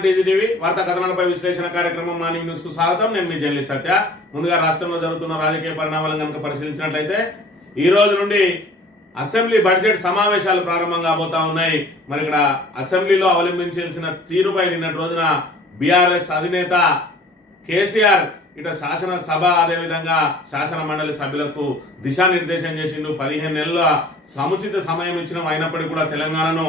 Channel TGTV వార్తా కథనాలపై విశ్లేషణ కార్యక్రమం మార్నింగ్ న్యూస్ కు స్వాగతం. నేను మీ జర్నలిస్ట్ సత్య. ముందుగా రాష్ట్రంలో జరుగుతున్న రాజకీయ పరిణామాలను కనుక పరిశీలించినట్లయితే ఈ రోజు నుండి అసెంబ్లీ బడ్జెట్ సమావేశాలు ప్రారంభం కాబోతా ఉన్నాయి. మరి ఇక్కడ అసెంబ్లీలో అవలంబించాల్సిన తీరుపై నిన్నటి రోజున బీఆర్ఎస్ అధినేత కేసీఆర్ ఇట శాసనసభ అదేవిధంగా శాసన మండలి సభ్యులకు దిశానిర్దేశం చేసిండు. 15 నెలల సముచిత సమయం ఇచ్చిన అయినప్పటికీ కూడా తెలంగాణను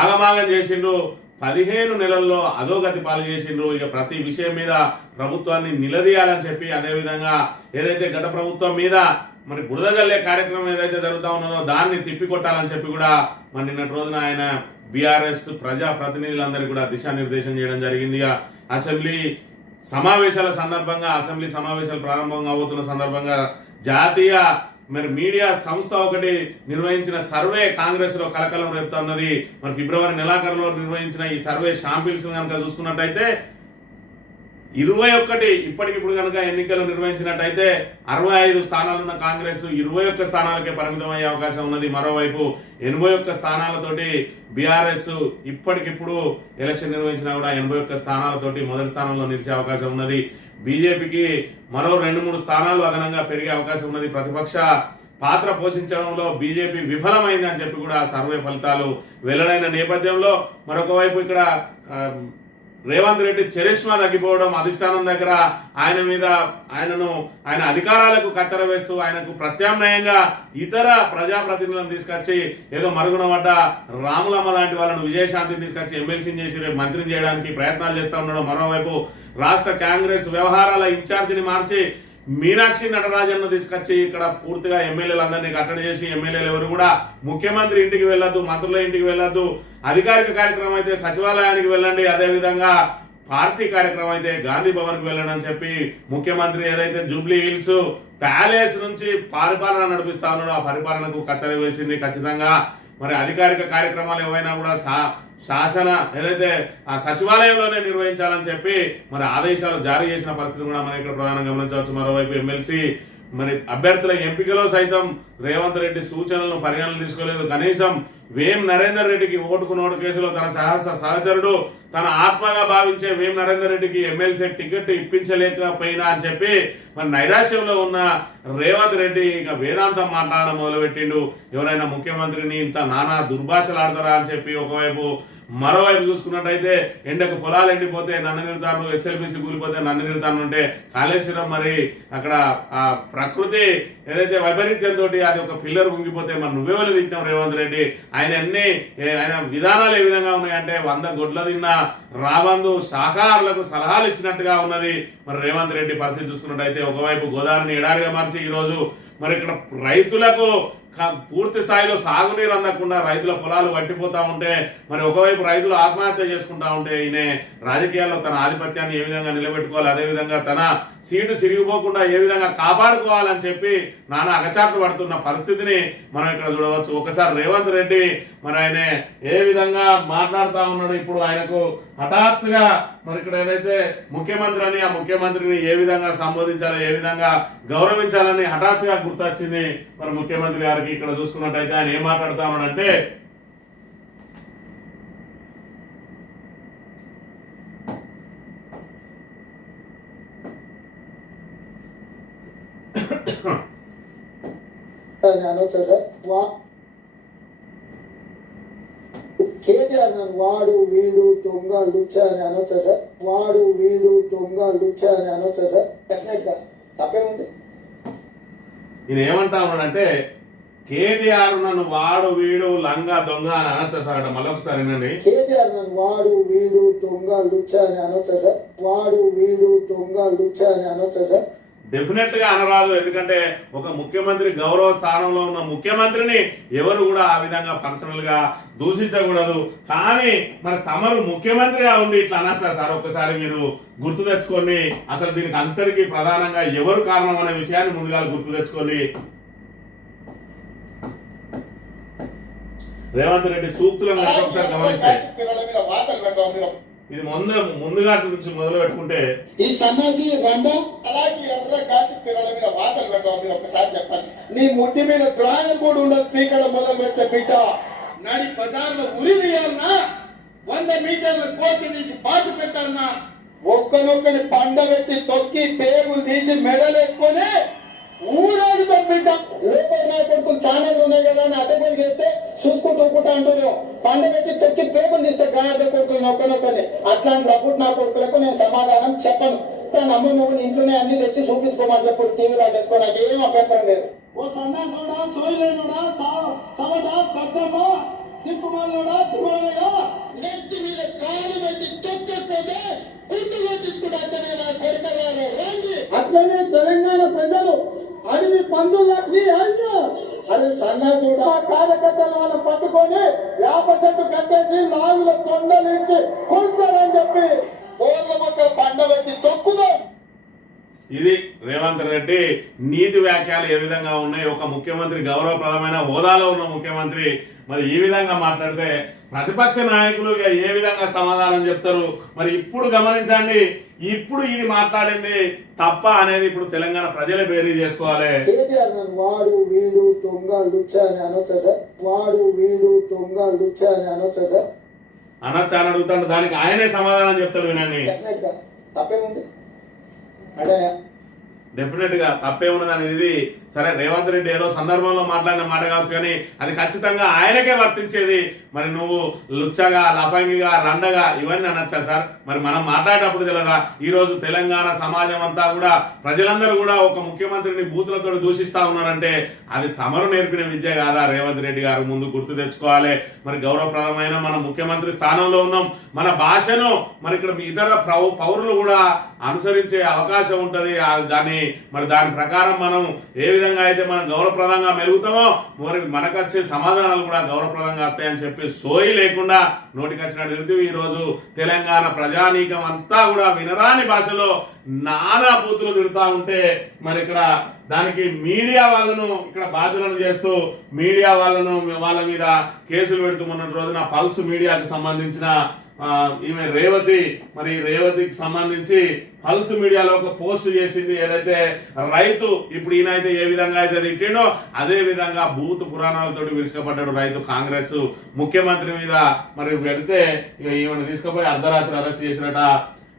ఆగమాగం చేసిండ్రు. 15 నెలల్లో అధోగతి పాలు చేసిండ్రు. ఇక ప్రతి విషయం మీద ప్రభుత్వాన్ని నిలదీయాలని చెప్పి అదేవిధంగా ఏదైతే గత ప్రభుత్వం మీద మరి బురద జల్లే కార్యక్రమం ఏదైతే జరుగుతా ఉన్నదో దాన్ని తిప్పికొట్టాలని చెప్పి కూడా మరి నిన్నటి రోజున ఆయన బీఆర్ఎస్ ప్రజా ప్రతినిధులందరికీ కూడా దిశానిర్దేశం చేయడం జరిగింది. అసెంబ్లీ సమావేశాల సందర్భంగా అసెంబ్లీ సమావేశాలు ప్రారంభం కాబోతున్న సందర్భంగా జాతీయ మరి మీడియా సంస్థ ఒకటి నిర్వహించిన సర్వే కాంగ్రెస్ లో కలకలం రేపుతున్నది. మరి ఫిబ్రవరి నెలాఖరులో నిర్వహించిన ఈ సర్వే షాంపిల్స్ కనుక చూసుకున్నట్టయితే 21 ఇప్పటికిప్పుడు కనుక ఎన్నికలు నిర్వహించినట్టయితే 65 స్థానాలున్న కాంగ్రెస్ 21 స్థానాలకే పరిమితం అయ్యే అవకాశం ఉన్నది. మరోవైపు 81 స్థానాలతోటి బీఆర్ఎస్ ఇప్పటికిప్పుడు ఎలక్షన్ నిర్వహించినా కూడా 81 స్థానాలతోటి మొదటి స్థానంలో నిలిచే అవకాశం ఉన్నది. బీజేపీకి మరో 2-3 స్థానాలు అదనంగా పెరిగే అవకాశం ఉన్నది. ప్రతిపక్ష పాత్ర పోషించడంలో బీజేపీ విఫలమైంది అని చెప్పి కూడా సర్వే ఫలితాలు వెల్లడైన నేపథ్యంలో మరొక వైపు ఇక్కడ రేవంత్ రెడ్డి చరిష్మా తగ్గిపోవడం, అధిష్టానం దగ్గర ఆయన అధికారాలకు కత్తెర వేస్తూ ఆయనకు ప్రత్యామ్నాయంగా ఇతర ప్రజాప్రతినిధులను తీసుకొచ్చి ఏదో మరుగున పడ్డ రాములమ్మ లాంటి వాళ్ళను విజయశాంతిని తీసుకొచ్చి ఎమ్మెల్సీని చేసి రేపు మంత్రిని చేయడానికి ప్రయత్నాలు చేస్తూ ఉండడం. మరోవైపు రాష్ట్ర కాంగ్రెస్ వ్యవహారాల ఇన్ఛార్జిని మార్చి మీనాక్షి నటరాజన్ను తీసుకొచ్చి ఇక్కడ పూర్తిగా ఎమ్మెల్యేలందరినీ కట్టడి చేసి ఎమ్మెల్యేలు ఎవరు కూడా ముఖ్యమంత్రి ఇంటికి వెళ్ళొద్దు, మంత్రుల ఇంటికి వెళ్ళొద్దు, అధికారిక కార్యక్రమం అయితే సచివాలయానికి వెళ్ళండి, అదేవిధంగా పార్టీ కార్యక్రమం అయితే గాంధీ భవన్ కు వెళ్ళండి అని చెప్పి ముఖ్యమంత్రి ఏదైతే జూబ్లీ హిల్స్ ప్యాలెస్ నుంచి పరిపాలన నడిపిస్తా ఉన్నాడో ఆ పరిపాలనకు కట్టడి వేసింది. ఖచ్చితంగా మరి అధికారిక కార్యక్రమాలు ఏవైనా కూడా శాసన ఏదైతే ఆ సచివాలయంలోనే నిర్వహించాలని చెప్పి మరి ఆదేశాలు జారీ చేసిన పరిస్థితి కూడా మనం ఇక్కడ ప్రధానంగా గమనించవచ్చు. మరోవైపు ఎమ్మెల్సీ మరి అభ్యర్థుల ఎంపికలో సైతం రేవంత్ రెడ్డి సూచనలను పరిగణన తీసుకోలేదు. కనీసం వేం నరేందర్ రెడ్డికి ఓటుకు నోటు కేసులో తన సహచరుడు తన ఆత్మగా భావించే వేం నరేందర్ రెడ్డికి ఎమ్మెల్సీ టికెట్ ఇప్పించలేకపోయినా అని చెప్పి మరి నైరాశ్యంలో ఉన్న రేవంత్ రెడ్డి ఇక వేదాంతం మాట్లాడడం మొదలుపెట్టిండు. ఎవరైనా ముఖ్యమంత్రిని ఇంత నానా దుర్భాషలు ఆడతారా అని చెప్పి ఒకవైపు, మరోవైపు చూసుకున్నట్టయితే ఎండకు పొలాలు ఎండిపోతే నన్ను తిరుగుతాను, ఎస్ఎల్బిసి కూలిపోతే నన్ను తిరుగుతాను అంటే కాళేశ్వరం మరి అక్కడ ఆ ప్రకృతి ఏదైతే వైపరీత్యంతో అది ఒక పిల్లర్ ఉంగిపోతే మరి నువ్వెవరు తిట్టినావు రేవంత్ రెడ్డి? ఆయన విధానాలు ఏ విధంగా ఉన్నాయంటే 100 గొడ్ల తిన్న రాబందు శాఖాహారులకు సలహాలు ఇచ్చినట్టుగా ఉన్నది. మరి రేవంత్ రెడ్డి పరిస్థితి చూసుకున్నట్టయితే ఒకవైపు గోదావరిని ఎడారిగా మార్చి ఈ రోజు మరి ఇక్కడ రైతులకు పూర్తి స్థాయిలో సాగునీరు అందకుండా రైతుల పొలాలు వట్టిపోతా ఉంటే మరి ఒకవైపు రైతులు ఆత్మహత్య చేసుకుంటా ఉంటే ఈయన రాజకీయాల్లో తన ఆధిపత్యాన్ని ఏ విధంగా నిలబెట్టుకోవాలి, అదేవిధంగా తన సీటు సిరిగిపోకుండా ఏ విధంగా కాపాడుకోవాలని చెప్పి నానా అగచాట్లు పడుతున్న పరిస్థితిని మనం ఇక్కడ చూడవచ్చు. ఒకసారి రేవంత్ రెడ్డి మరి ఆయన ఏ విధంగా మాట్లాడుతూ ఉన్నాడు, ఇప్పుడు ఆయనకు హఠాత్తుగా మరి ఇక్కడ ఏదైతే ముఖ్యమంత్రి అని ఆ ముఖ్యమంత్రిని ఏ విధంగా సంబోధించాలో ఏ విధంగా గౌరవించాలని హఠాత్తుగా గుర్తొచ్చింది మరి ముఖ్యమంత్రి గారికి. ఇక్కడ చూసుకున్నట్టయితే ఆయన ఏం మాట్లాడుతా ఉన్నాడంటే కేటీఆర్ నన్ను వాడు వీడు దొంగ లుచ్చ అని అనొచ్చా సార్? వాడు వీడు దొంగ లుచ్చ అని అనొచ్చా సార్? డెఫినెట్ గా తప్పేముంది. ఈయన ఏమంటా ఉన్నాడంటే కేటీఆర్ నన్ను వాడు వీడు లంగా దొంగ అని అనొచ్చా సార్ అంటే మళ్ళొకసారి వినండి. కేటీఆర్ నన్ను వాడు వీడు దొంగ లుచ్చ అని అనొచ్చా సార్? వాడు వీడు దొంగ లుచ్చ అని అనొచ్చా సార్? డెఫినెట్ గా అనరాదు. ఎందుకంటే ఒక ముఖ్యమంత్రి గౌరవ స్థానంలో ఉన్న ముఖ్యమంత్రిని ఎవరు కూడా ఆ విధంగా పర్సనల్ గా దూషించకూడదు. కానీ మరి తమరు ముఖ్యమంత్రిగా ఉండి ఇట్లా అనొచ్చా సార్? ఒకసారి మీరు గుర్తు తెచ్చుకొని అసలు దీనికి అంతరికి ప్రధానంగా ఎవరు కారణం అనే విషయాన్ని ముందుగా గుర్తు తెచ్చుకొని రేవంత్ రెడ్డి సూక్తులను ఒకసారి గమనిస్తే ఇది ముందుగా నుంచి మొదలు పెట్టుకుంటే ఈ సన్నాసి రండం అలాగే కాచి పిల్లల మీద వాతలు పెడతాం. మీరు ఒకసారి చెప్పండి. నీ ముట్టి మీద డ్రాయర్ కూడా ఉండదు. పీకడ మొదలు పెట్టే బిడ్డ నడి బజార్లో ఉరి తీయాలన్నా 100 మీటర్ల కోర్టు తీసి పాటు పెట్టాలన్నా ఒక్కనొక్కని పండబెట్టి తొక్కి పేగులు తీసి మెడలేసుకొని ఊరాడుతాం బిడ్డ. లోపల నా కొడుకులు ఛానల్ ఉన్నాయి కదా అని అడ్డపని చేస్తే చూసుకుంటూ అంటున్నాం. పండబెట్టి తొక్కి పేగులు తీస్తే గాయాల కొడుకులు ఒక్కనొక్కని అట్లాంటి అప్పుడు నా కొడుకులకు నేను సమాధానం చెప్పను. తన అమ్మ నువ్వు ఇంట్లోనే అన్ని తెచ్చి చూపించుకోమని చెప్పు, టీవీలో వేసుకో, నాకు ఏం అభ్యంతరం లేదు. ఓ సన్నాసుడా, సోయలేనుడా, చవట, దద్దమ్మ, దిక్కుమాలుడా, దివాళగా నెత్తి మీద కాలు పెట్టి తొక్కకపోతే కుంటులో తీసుకుంటే నా కొడుకలారా రండి. అట్లనే తెలంగాణ ప్రజలు అడవి పందులకి అయ్యా అది సన్నాసుడు కార్యకర్తల వాళ్ళ పట్టుకొని వేప చెట్టు కట్టేసి నాగుల తొండలించి కొడతారని చెప్పి కోళ్ళ మొక్కలు పండబెట్టి తొక్కుదాం. ఇది రేవంత్ రెడ్డి నీతి వ్యాఖ్యలు ఏ విధంగా ఉన్నాయి. ఒక ముఖ్యమంత్రి, గౌరవప్రదమైన హోదాలో ఉన్న ముఖ్యమంత్రి మరి ఈ విధంగా మాట్లాడితే ప్రతిపక్ష నాయకులు ఏ విధంగా సమాధానం చెప్తారు? మరి ఇప్పుడు గమనించండి, ఇప్పుడు ఇది మాట్లాడింది తప్ప అనేది ఇప్పుడు తెలంగాణ ప్రజలే బేరీ చేసుకోవాలి. కేటీఆర్ నన్ను వాడు వీడు దొంగ లుచ్చా అని అనొచ్చా సార్? వాడు వీడు దొంగ లుచ్చా అని అనొచ్చా సార్? అనొచ్చా అని అడుగుతాడు, దానికి ఆయనే సమాధానం చెప్తాడు. వినండి. డెఫినెట్ గా తప్పేముంది అంటే డెఫినెట్ గా తప్పే ఉన్నదని. ఇది సరే, రేవంత్ రెడ్డి ఏదో సందర్భంలో మాట్లాడిన మాట కావచ్చు, కానీ అది ఖచ్చితంగా ఆయనకే వర్తించేది. మరి నువ్వు లుచ్చగా, లఫంగిగా, రండగా ఇవన్నీ అనొచ్చా సార్? మరి మనం మాట్లాడేటప్పుడు తెలియదా? ఈ రోజు తెలంగాణ సమాజం అంతా కూడా, ప్రజలందరూ కూడా ఒక ముఖ్యమంత్రిని బూతులతో దూషిస్తా ఉన్నారంటే అది తమరు నేర్పిన విద్య కాదా? రేవంత్ రెడ్డి గారు ముందు గుర్తు తెచ్చుకోవాలి. మరి గౌరవప్రదమైన మన ముఖ్యమంత్రి స్థానంలో ఉన్నాం. మన భాషను మరి ఇక్కడ ఇతర పౌరులు కూడా అనుసరించే అవకాశం ఉంటది. దాని ప్రకారం మనం ఏ విధంగా అయితే మనం గౌరవప్రదంగా మెలుగుతామో మరి మనకు వచ్చే సమాధానాలు కూడా గౌరవప్రదంగా వస్తాయని చెప్పి సోయి లేకుండా నోటికొచ్చినట్టు తిరుగుతూ ఈ రోజు తెలంగాణ ప్రజానీకం అంతా కూడా వినరాని భాషలో నానా బూతులు తిడుతూ ఉంటే మరి ఇక్కడ దానికి మీడియా వాళ్ళను ఇక్కడ బాధ్యులను చేస్తూ మీడియా వాళ్ళ మీద కేసులు పెడుతూ మొన్నటి రోజున పల్స్ మీడియాకు సంబంధించిన ఈమె రేవతి, మరి రేవతికి సంబంధించి పల్స్ మీడియాలో ఒక పోస్ట్ చేసింది. ఏదైతే రైతు ఇప్పుడు ఈయనైతే ఏ విధంగా అయితే తిట్టిండో అదే విధంగా భూత పురాణాలతో విరుచుకపడ్డాడు రైతు. కాంగ్రెస్ ముఖ్యమంత్రి మీద మరి పెడితే ఇక ఈమెను తీసుకుపోయి అర్ధరాత్రి అరెస్ట్ చేసినట.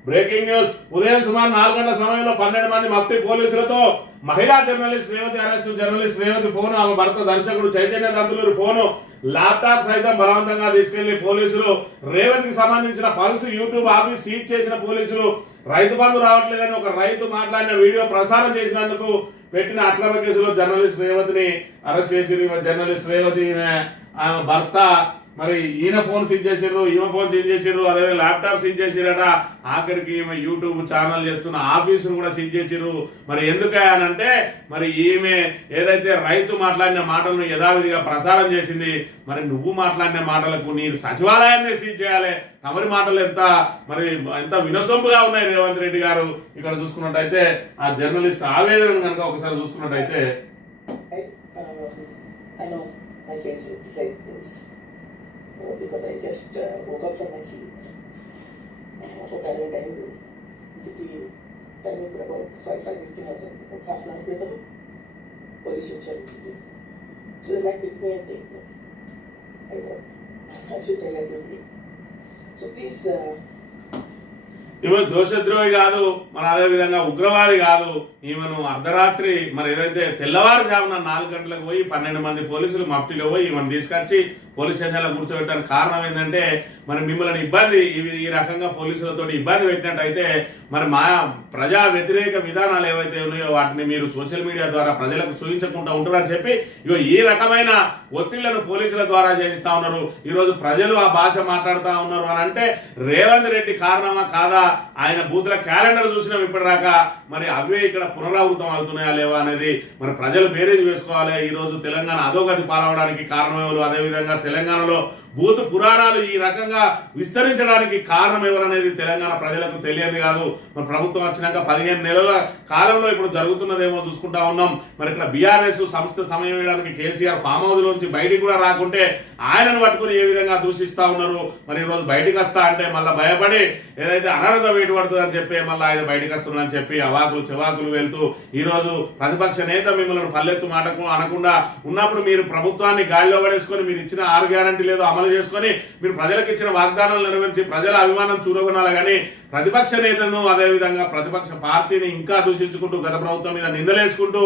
Breaking news. ఉదయం సుమారు 4 గంటల సమయంలో 12 మంది మఫ్టీ పోలీసులతో మహిళా journalist Revathi arrest. Journalist Revathi phone, ఆమె భర్త దర్శకుడు చైతన్య దంతులూరి ఫోను, ల్యాప్టాప్ సైతం బలవంతంగా తీసుకెళ్లి పోలీసులు రేవతికి సంబంధించిన పల్స్ యూట్యూబ్ ఆఫీస్ సీజ్ చేసిన పోలీసులు. రైతు బంధు రావట్లేదని ఒక రైతు మాట్లాడిన వీడియో ప్రసారం చేసినందుకు పెట్టిన అక్రమ కేసులో జర్నలిస్ట్ రేవతిని అరెస్ట్ చేసి జర్నలిస్ట్ రేవతి ఆమె భర్త మరి ఈయన ఫోన్ సీజ్ చేసిర్రు, ఈమె ఫోన్ సీజ్ చేసిర్రు, అదే ల్యాప్టాప్ సీజ్ చేసిరట. ఆఖరికి ఈమె యూట్యూబ్ ఛానల్ చేస్తున్న ఆఫీసును కూడా సీజ్ చేసిర్రు. మరి ఎందుకనంటే మరి ఈమె ఏదైతే రైతు మాట్లాడిన మాటలను యథావిధిగా ప్రసారం చేసింది. మరి నువ్వు మాట్లాడిన మాటలకు నీ సచివాలయాన్ని సీజ్ చేయాలి. తమరి మాటలు ఎంత వినసొంపుగా ఉన్నాయి రేవంత్ రెడ్డి గారు. ఇక్కడ చూసుకున్నట్టయితే ఆ జర్నలిస్ట్ ఆవేదన కనుక ఒకసారి చూసుకున్నట్టయితే because I just woke up from my sleep. Time ఇప్పుడు about 5:15 అవుతుంది. ఒక హాఫ్ అన్ అవర్ క్రితం పోలీసు వచ్చారు ఇంటికి. So that pick me and take me. I thought I should tell everybody. So please ఈమె దోషద్రోహి కాదు, మరి అదే విధంగా ఉగ్రవాది కాదు. ఈమెను అర్ధరాత్రి మరి ఏదైతే తెల్లవారుజామున 4 గంటలకు పోయి 12 మంది పోలీసులు మఫ్టీలో పోయి ఈమెను తీసుకొచ్చి పోలీస్ స్టేషన్లో కూర్చోబెట్టడానికి కారణం ఏంటంటే మరి మిమ్మల్ని ఈ రకంగా పోలీసులతో ఇబ్బంది పెట్టినట్టయితే మరి మా ప్రజా వ్యతిరేక విధానాలు ఏవైతే ఉన్నాయో వాటిని మీరు సోషల్ మీడియా ద్వారా ప్రజలకు చూపించకుండా ఉంటారని చెప్పి ఈ రకమైన ఒత్తిళ్లను పోలీసుల ద్వారా చేయిస్తా ఉన్నారు. ఈ రోజు ప్రజలు ఆ భాష మాట్లాడుతూ ఉన్నారు అని అంటే రేవంత్ రెడ్డి కారణమా కాదా? ఆయన బూతుల క్యాలెండర్ చూసినాం ఇప్పటిదాకా. మరి అవే ఇక్కడ పునరావృతం అవుతున్నాయా లేవా అనేది మరి ప్రజలు బేరేజ్ వేసుకోవాలి. ఈ రోజు తెలంగాణ అధోగతి పాలవడానికి కారణం ఎవరు? అదేవిధంగా తెలంగాణలో భూత పురాణాలు ఈ రకంగా విస్తరించడానికి కారణం ఎవరనేది తెలంగాణ ప్రజలకు తెలియదు కాదు. మరి ప్రభుత్వం వచ్చినాక 15 నెలల కాలంలో ఇప్పుడు జరుగుతున్నదేమో చూసుకుంటా ఉన్నాం. మరి ఇక్కడ బీఆర్ఎస్ సంస్థ సమయం వేయడానికి కేసీఆర్ ఫామ్ హౌస్ లోంచి బయటికి కూడా రాకుంటే ఆయనను పట్టుకుని ఏ విధంగా దూషిస్తా ఉన్నారు. మరి ఈ రోజు బయటికి వస్తా అంటే మళ్ళీ భయపడి ఏదైతే అనర్హత వేటు పడుతుందని చెప్పి మళ్ళీ ఆయన బయటకు వస్తుందని చెప్పి అవాకులు చెవాకులు వెళ్తూ ఈ రోజు ప్రతిపక్ష నేత మిమ్మల్ని పల్లెత్తు మాటకు అనకుండా ఉన్నప్పుడు మీరు ప్రభుత్వాన్ని గాలిలో పడేసుకొని మీరు ఇచ్చిన 6 గ్యారంటీ లేదో అమలు చేసుకొని మీరు ప్రజలకు ఇచ్చిన వాగ్దానాలు నెరవేర్చి ప్రజల అభిమానం చూరగొనాలి కానీ ప్రతిపక్ష నేతను అదేవిధంగా ప్రతిపక్ష పార్టీని ఇంకా దూషించుకుంటూ గత ప్రభుత్వం మీద నిందలేసుకుంటూ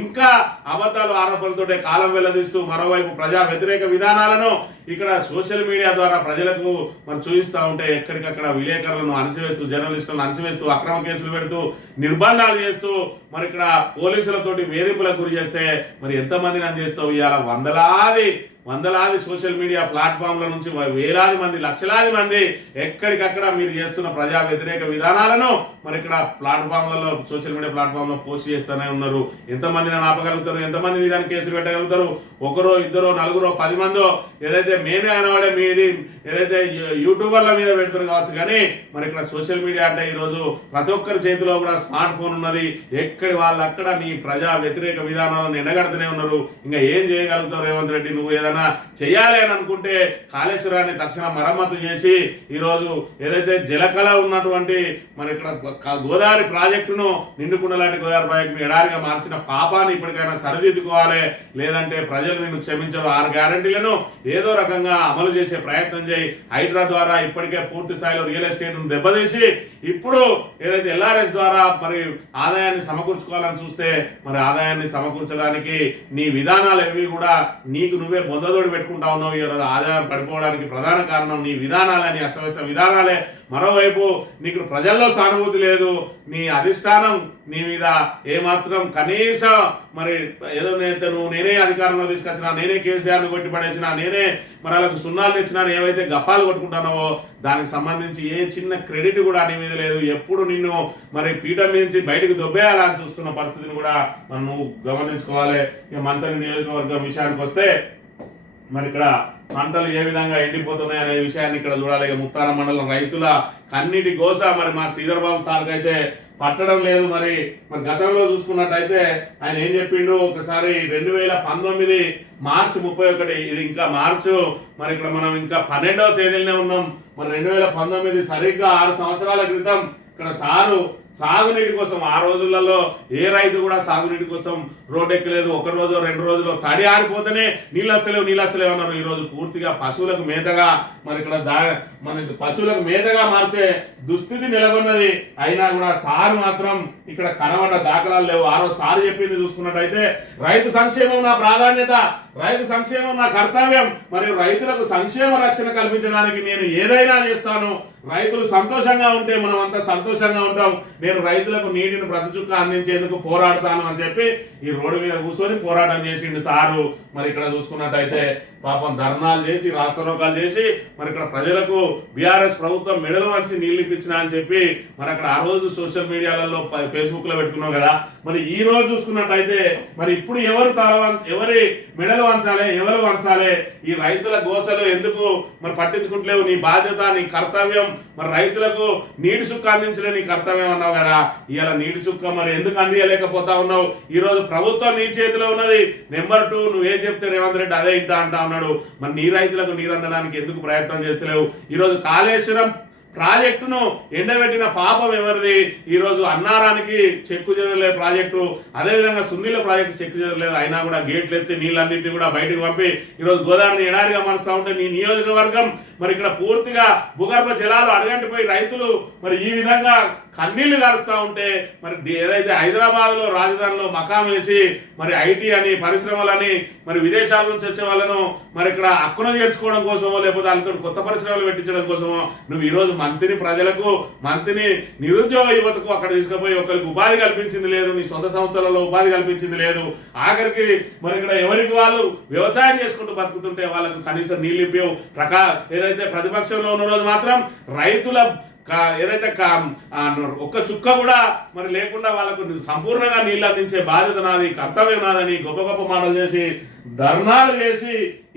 ఇంకా అబద్ధాలు ఆరోపణలతోటే కాలం వెల్లదీస్తూ మరోవైపు ప్రజా వ్యతిరేక విధానాలను ఇక్కడ సోషల్ మీడియా ద్వారా ప్రజలకు మరి చూపిస్తూ ఉంటే ఎక్కడికక్కడ విలేకరులను అణచివేస్తూ జర్నలిస్టులను అణచివేస్తూ అక్రమ కేసులు పెడుతూ నిర్బంధాలు చేస్తూ మరి ఇక్కడ పోలీసులతోటి వేధింపులకు గురి చేస్తే మరి ఎంతమందిని అందిస్తావు ఇవాళ వందలాది సోషల్ మీడియా ప్లాట్ఫామ్ల నుంచి వేలాది మంది లక్షలాది మంది ఎక్కడికక్కడ మీరు చేస్తున్న ప్రజా వ్యతిరేక విధానాలను మరి ఇక్కడ ప్లాట్ఫామ్లలో సోషల్ మీడియా ప్లాట్ఫామ్ లో పోస్ట్ చేస్తూనే ఉన్నారు. ఎంతమందిని ఆపగలుగుతారు, ఎంతమంది మీద కేసులు పెట్టగలుగుతారు? ఒకరో ఇద్దరో నలుగురో 10 మందో ఏదైతే మేమే అనవాడే మీది ఏదైతే యూట్యూబర్ల మీద పెడతారు కావచ్చు కానీ మరి ఇక్కడ సోషల్ మీడియా అంటే ఈరోజు ప్రతి ఒక్కరి చేతిలో కూడా స్మార్ట్ ఫోన్ ఉన్నది. ఎక్కడి వాళ్ళక్కడ నీ ప్రజా వ్యతిరేక విధానాలను ఎండగడుతూనే ఉన్నారు. ఇంకా ఏం చేయగలుగుతావు రేవంత్ రెడ్డి? నువ్వు ఏదైనా చేయాలి అని అనుకుంటే కాళేశ్వరాన్ని తక్షణ మరమ్మతు చేసి ఈరోజు ఏదైతే జలకళ ఉన్నటువంటి మరి ఇక్కడ గోదావరి ప్రాజెక్టును నిండుకుండ లాంటి గోదావరి ప్రాజెక్టును ఎడారిగా మార్చిన పాపాన్ని ఇప్పటికైనా సరిదిద్దుకోవాలి. లేదంటే ప్రజలు నిన్ను క్షమించరు. 6 గ్యారంటీలను ఏదో రకంగా అమలు చేసే ప్రయత్నం చేయి. హైడ్రా ద్వారా ఇప్పటికే పూర్తి స్థాయిలో రియల్ ఎస్టేట్ ను దెబ్బతీసి ఇప్పుడు ఏదైతే LRS ద్వారా మరి ఆదాయాన్ని సమకూర్చుకోవాలని చూస్తే మరి ఆదాయాన్ని సమకూర్చడానికి నీ విధానాలు ఏవి కూడా నీకు నువ్వే బొందదోడి పెట్టుకుంటా ఉన్నావు. ఈరోజు ఆదాయం పడిపోవడానికి ప్రధాన కారణం నీ విధానాలే, నీ అస్తవ్యస్త విధానాలే. మరోవైపు నీకు ప్రజల్లో సానుభూతి లేదు. నీ అధిష్టానం నీ మీద ఏమాత్రం కనీసం మరి ఏదో నేనే అధికారంలో తీసుకొచ్చినా, నేనే కేసీఆర్ను కొట్టి పడేసినా, నేనే మరి వాళ్ళకు సున్నాలు తెచ్చినా, ఏవైతే గప్పాలు కొట్టుకుంటున్నావో దానికి సంబంధించి ఏ చిన్న క్రెడిట్ కూడా నీ మీద లేదు. ఎప్పుడు నిన్ను మరి పీఠం నుంచి బయటకు దొబ్బేయాలని చూస్తున్న పరిస్థితిని కూడా మనం గమనించుకోవాలి. ఇక మంత్రి నియోజకవర్గం విషయానికి వస్తే మరి ఇక్కడ పంటలు ఏ విధంగా ఎండిపోతున్నాయి అనే విషయాన్ని ఇక్కడ చూడాలి. ఇక ముత్తారం మండలం రైతుల కన్నిటి గోస మరి మా శ్రీధర్బాబు సార్కి అయితే పట్టడం లేదు. మరి గతంలో చూసుకున్నట్టయితే ఆయన ఏం చెప్పిండు ఒకసారి 2019 మార్చి 31 ఇది ఇంకా మార్చు మరి ఇక్కడ మనం ఇంకా 12వ తేదీలోనే ఉన్నాం. మరి 2019 సరిగ్గా 6 సంవత్సరాల క్రితం ఇక్కడ సాగునీటి కోసం ఆ రోజులలో ఏ రైతు కూడా సాగునీటి కోసం రోడ్డు ఎక్కలేదు. 1 రోజు 2 రోజులు తడి ఆరిపోతేనే నీళ్ళు వస్తలేవు అన్నారు. ఈ రోజు పూర్తిగా పశువులకు మేతగా మరి ఇక్కడ మన పశువులకు మేతగా మార్చే దుస్థితి నెలకొన్నది. అయినా కూడా సారు మాత్రం ఇక్కడ కనబడ్డ దాఖలాలు లేవు. ఆ రోజు సారు చెప్పింది చూసుకున్నట్టయితే రైతు సంక్షేమం నా ప్రాధాన్యత, రైతు సంక్షేమం నా కర్తవ్యం, మరియు రైతులకు సంక్షేమ రక్షణ కల్పించడానికి నేను ఏదైనా చేస్తాను. రైతులు సంతోషంగా ఉంటే మనం అంతా సంతోషంగా ఉంటాం. నేను రైతులకు నీటిని ప్రతి చుక్క అందించేందుకు పోరాడతాను అని చెప్పి ఈ రోడ్డు మీద కూర్చొని పోరాటం చేసిండు సారు. మరి ఇక్కడ చూసుకున్నట్టయితే పాపం ధర్నాలు చేసి రాస్తారోకాలు చేసి మరి ఇక్కడ ప్రజలకు బీఆర్ఎస్ ప్రభుత్వం మెడలు వంచి నీళ్లు ఇప్పించినా అని చెప్పి మరి అక్కడ ఆ రోజు సోషల్ మీడియాలలో ఫేస్బుక్ లో పెట్టుకున్నాం కదా. మరి ఈ రోజు చూసుకున్నట్టయితే మరి ఇప్పుడు ఎవరి మెడలు వంచాలి, ఎవరు వంచాలి? ఈ రైతుల గోసలు ఎందుకు మరి పట్టించుకుంటలేవు? నీ బాధ్యత, నీ కర్తవ్యం. మరి రైతులకు నీటి సుక్క అందించలే నీ కర్తవ్యం అన్నావు కదా. ఇవాళ నీటి సుక్క మరి ఎందుకు అందియలేకపోతా ఉన్నావు? ఈ రోజు ప్రభుత్వం నీ చేతిలో ఉన్నది. నెంబర్ 2 నువ్వే చెప్తే రేవంత్ రెడ్డి అదే ఇంటా అంటా ఉన్నాడు. మరి నీ రైతులకు నీరు అందడానికి ఎందుకు ప్రయత్నం చేస్తలేవు? ఈ రోజు కాళేశ్వరం ప్రాజెక్టును ఎండబెట్టిన పాపం ఎవరిది? ఈ రోజు అన్నారానికి చెక్కు చెదరలే ప్రాజెక్టు, అదేవిధంగా సుందీల ప్రాజెక్టు చెక్కు చెదరలేదు. అయినా కూడా గేట్లు ఎత్తి నీళ్ళన్నింటినీ కూడా బయటకు పంపి ఈరోజు గోదావరిని ఎడారిగా మారుస్తూ ఉంటే నీ నియోజకవర్గం మరి ఇక్కడ పూర్తిగా భూగర్భ జలాలు అడగంటిపోయి రైతులు మరి ఈ విధంగా కన్నీళ్లు గారుస్తూ ఉంటే మరి ఏదైతే హైదరాబాద్ లో రాజధానిలో మకాం వేసి మరి ఐటీ అని పరిశ్రమలని మరి విదేశాల నుంచి వచ్చే వాళ్ళను మరి ఇక్కడ హక్కును చేర్చుకోవడం కోసమో లేకపోతే వాళ్ళతో కొత్త పరిశ్రమలు పెట్టించడం కోసమో నువ్వు ఈ రోజు మంత్రిని ప్రజలకు మంత్రిని నిరుద్యోగ యువతకు అక్కడ తీసుకుపోయి ఒకరికి ఉపాధి కల్పించింది లేదు. నీ సొంత సంస్థలలో ఉపాధి కల్పించింది లేదు. ఆఖరికి మరి ఇక్కడ ఎవరికి వాళ్ళు వ్యవసాయం చేసుకుంటూ బతుకుతుంటే వాళ్ళకు కనీసం నీళ్ళు ఇప్పేవు. ఏదైతే ప్రతిపక్షంలో ఉన్న రోజు మాత్రం రైతుల ఏదైతే ఒక్క చుక్క కూడా మరి లేకుండా వాళ్ళకు సంపూర్ణంగా నీళ్ళు అందించే బాధ్యత నాది, కర్తవ్యం నాదని గొప్ప గొప్ప మాటలు చేసి ధర్నాలు చేసి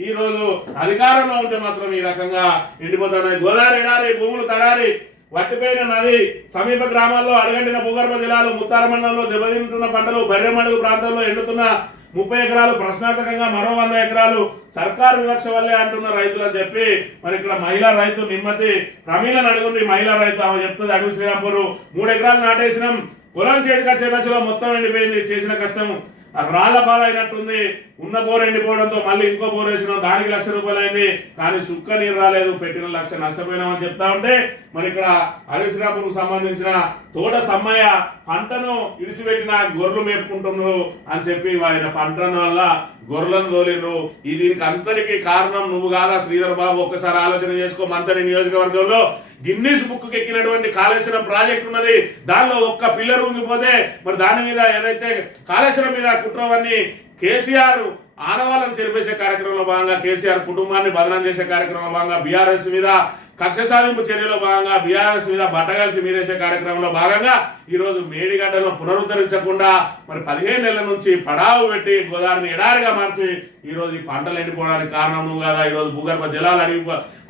ఈ రోజు అధికారంలో ఉంటే మాత్రం ఈ రకంగా ఎండిపోతున్నాయి. గోదావరి ఎడారి, భూములు తడారి, వట్టిపోయిన నది, సమీప గ్రామాల్లో అడగంటిన భూగర్భ జలాలు, ముత్తార మండలంలో దెబ్బతింటున్న పంటలు, బర్రెమడుగు ప్రాంతంలో ఎండుతున్న 30 ఎకరాలు ప్రశ్నార్థకంగా మరో 100 ఎకరాలు సర్కారు వివక్ష వల్లే అంటున్న రైతులు అని చెప్పి మరి ఇక్కడ మహిళా రైతు నిమ్మతి ప్రమీలను అడుగుండి మహిళా రైతు ఆమె చెప్తుంది. అడుగు శ్రీరాంపూర్ 3 ఎకరాలు నాటేసినాం, పొలం చేతికొచ్చే దశలో మొత్తం ఎండిపోయింది, చేసిన కష్టం రాళ్ల పాలైనట్టుంది. ఉన్న బోర్ ఎండిపోవడంతో మళ్ళీ ఇంకో బోర్ వేసినాం, దానికి ₹1,00,000 అయింది, కానీ సుక్క నీరు రాలేదు, పెట్టిన 1,00,000 నష్టపోయినామని చెప్తా ఉంటే మరి ఇక్కడ అడవిశ్రాపురకు సంబంధించిన తోట సమ్మయ్య పంటను ఇడిసిపెట్టిన గొర్రెలు మేపుకుంటున్నారు అని చెప్పి ఆయన పంటను వల్ల గొర్రెలను తోలిండ్రు. దీనికి అంతటికి కారణం నువ్వు కాదా శ్రీధర్ బాబు? ఒక్కసారి ఆలోచన చేసుకో. మంతని నియోజకవర్గంలో గిన్నీస్ బుక్ ఎక్కినటువంటి కాళేశ్వరం ప్రాజెక్ట్ ఉన్నది, దానిలో ఒక్క పిల్లర్ ఉంగిపోతే మరి దాని మీద ఏదైతే కాళేశ్వరం మీద కుట్రవన్నీ కేసీఆర్ ఆనవాళ్ళను చెరిపేసే కార్యక్రమంలో భాగంగా, కేసీఆర్ కుటుంబాన్ని బదనం చేసే కార్యక్రమంలో భాగంగా, బీఆర్ఎస్ మీద కక్ష సాధింపు చర్యలో భాగంగా, బీఆర్ఎస్ మీద బట్టగలిసి మీదేసే కార్యక్రమంలో భాగంగా ఈ రోజు మేడిగడ్డను పునరుద్ధరించకుండా మరి 15 నెలల నుంచి పడావు పెట్టి గోదావరిని ఎడారిగా మార్చి ఈ రోజు ఈ పంటలు ఎండిపోవడానికి కారణం నువ్వు కదా? ఈ రోజు భూగర్భ జలాలు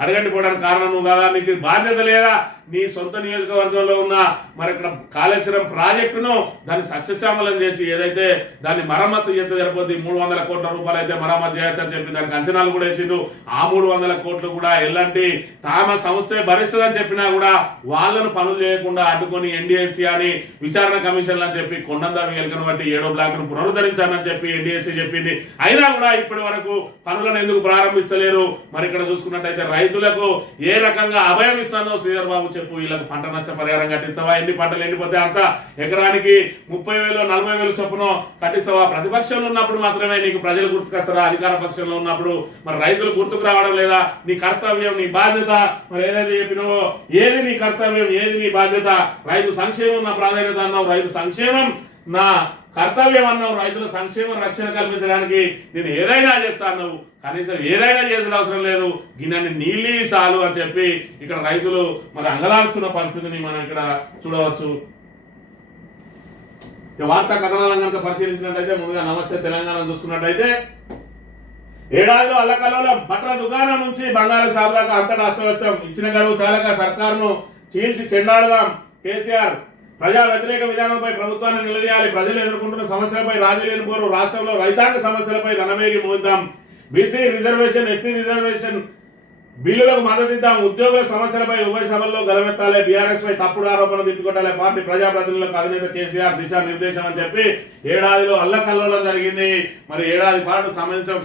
అడగండిపోవడానికి కారణం నువ్వు కదా? నీకు బాధ్యత లేదా? నీ సొంత నియోజకవర్గంలో ఉన్న మరి ఇక్కడ కాళేశ్వరం ప్రాజెక్టును దాన్ని సస్యశ్యామలం చేసి ఏదైతే దాన్ని మరమ్మతు ఎంత సరిపోద్ది, ₹300 కోట్ల అయితే మరమ్మతు చేయొచ్చని చెప్పి దానికి అంచనాలు కూడా వేసిండు. ఆ 300 కోట్లు కూడా ఎలాంటి తామ సంస్థే భరిస్తుందని చెప్పినా కూడా వాళ్ళను పనులు చేయకుండా అడ్డుకొని ఎన్డీఎస్సీ అని విచారణ కమిషన్లు అని చెప్పి కొండందావి ఎలుకను బట్టి 7వ బ్లాక్ను పునరుద్ధరించాలని చెప్పి ఎన్డీఎస్సీ చెప్పింది. అయినా కూడా ఇప్పటి వరకు పనులను ఎందుకు ప్రారంభిస్తలేరు? మరి ఇక్కడ చూసుకున్నట్టయితే రైతులకు ఏ రకంగా అభయం ఇస్తానో శ్రీధర్ బాబు చెప్పు. వీళ్ళకి పంట నష్ట పరిహారం కట్టిస్తావా? ఎన్ని పంటలు ఎండిపోతే అంత ఎకరానికి 30,000 40,000 చొప్పున కట్టిస్తావా? ప్రతిపక్షంలో ఉన్నప్పుడు మాత్రమే నీకు ప్రజలు గుర్తుకొస్తారా? అధికార పక్షంలో ఉన్నప్పుడు మరి రైతులు గుర్తుకు రావడం లేదా? నీ కర్తవ్యం, నీ బాధ్యత మరి ఏదైతే చెప్పినావో ఏది నీ కర్తవ్యం, ఏది నీ బాధ్యత? రైతు సంక్షేమం నా ప్రాధాన్యత అన్నావు, రైతు సంక్షేమం నా కర్తవ్యం అన్నావు, రైతుల సంక్షేమ రక్షణ కల్పించడానికి నేను ఏదైనా చేస్తా అన్నావు. కనీసం ఏదైనా చేసిన అవసరం లేదు, గిన్నెని నీళ్ళి చాలు అని చెప్పి ఇక్కడ రైతులు మరి అంగలాడుతున్న పరిస్థితిని మనం ఇక్కడ చూడవచ్చు. వార్తా కథనాలను కనుక పరిశీలించినట్టయితే ముందుగా నమస్తే తెలంగాణ చూసుకున్నట్టయితే ఏడాదిలో అల్లకల్లోలం బట్టల దుకాణం నుంచి బంగారం షాప్ దాకా అంతటా అస్తవ్యస్తం. ఇచ్చిన గడువు చాలక సర్కారును చీల్చి చెండాడదాం. కేసీఆర్ ప్రజా వ్యతిరేక విధానంపై ప్రభుత్వాన్ని నిలదీయాలి. ప్రజలు ఎదుర్కొంటున్న సమస్యలపై రాజీ లేని పోరు. రాష్ట్రంలో రైతాంగ సమస్యలపై రణవేగి మోద్దాం. బీసీ రిజర్వేషన్, ఎస్సీ రిజర్వేషన్ బిల్లులకు మద్దతిద్దాం. ఉద్యోగుల సమస్యలపై ఉభయ సభల్లో గలమెత్తాలి. బీఆర్ఎస్ పై తప్పుడు ఆరోపణలు తిప్పికొట్టాలి. పార్టీ ప్రజాప్రతినిధులకు అధినేత కేసీఆర్ దిశానిర్దేశం అని చెప్పి ఏడాదిలో అల్లకల్లోలం జరిగింది. మరి ఏడాది పాటు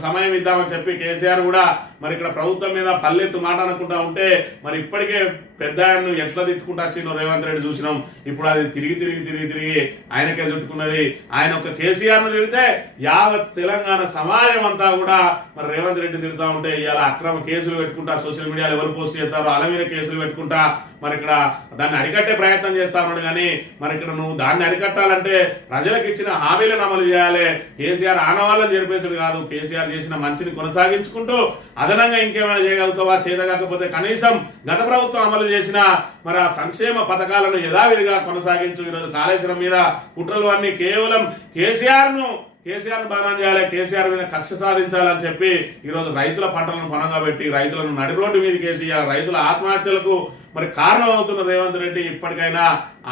సమయం ఇద్దామని చెప్పి కేసీఆర్ కూడా మరి ఇక్కడ ప్రభుత్వం మీద పల్లెత్తు మాట అనుకుంటా ఉంటే మరి ఇప్పటికే పెద్ద ఆయన్ను ఎట్లా తిట్టుకుంటా వచ్చిందో రేవంత్ రెడ్డి చూసినాం. ఇప్పుడు అది తిరిగి ఆయనకే చుట్టుకున్నది. ఆయన ఒక కేసీఆర్ ను తిడితే యావత్ తెలంగాణ సమాజం అంతా కూడా మరి రేవంత్ రెడ్డి తిడుతూ ఉంటే ఇవాళ అక్రమ కేసులు పెట్టుకుంటా సోషల్ మీడియాలో ఎవరు పోస్ట్ చేస్తారో అలా మీద కేసులు పెట్టుకుంటా మరి ఇక్కడ దాన్ని అరికట్టే ప్రయత్నం చేస్తా ఉన్నాడు. కానీ మరి ఇక్కడ నువ్వు దాన్ని అరికట్టాలంటే ప్రజలకు ఇచ్చిన హామీలను అమలు చేయాలి. కేసీఆర్ ఆనవాళ్ళని జరిపేసాడు కాదు, కేసీఆర్ చేసిన మంచిని కొనసాగించుకుంటూ అదనంగా ఇంకేమైనా చేయగలుగుతావా? చేయకపోతే కనీసం గత ప్రభుత్వం అమలు చేసిన మరి ఆ సంక్షేమ పథకాలను యథావిధిగా కొనసాగించు. ఈరోజు కాళేశ్వరం మీద కుట్రలు అన్ని కేవలం కేసీఆర్ బదనాం చేయాలి, కేసీఆర్ మీద కక్ష సాధించాలని చెప్పి ఈరోజు రైతుల పంటలను కొనంగా పెట్టి రైతులను నడి రోడ్డు మీద కేసీఆర్ రైతుల ఆత్మహత్యలకు మరి కారణం అవుతున్న రేవంత్ రెడ్డి ఇప్పటికైనా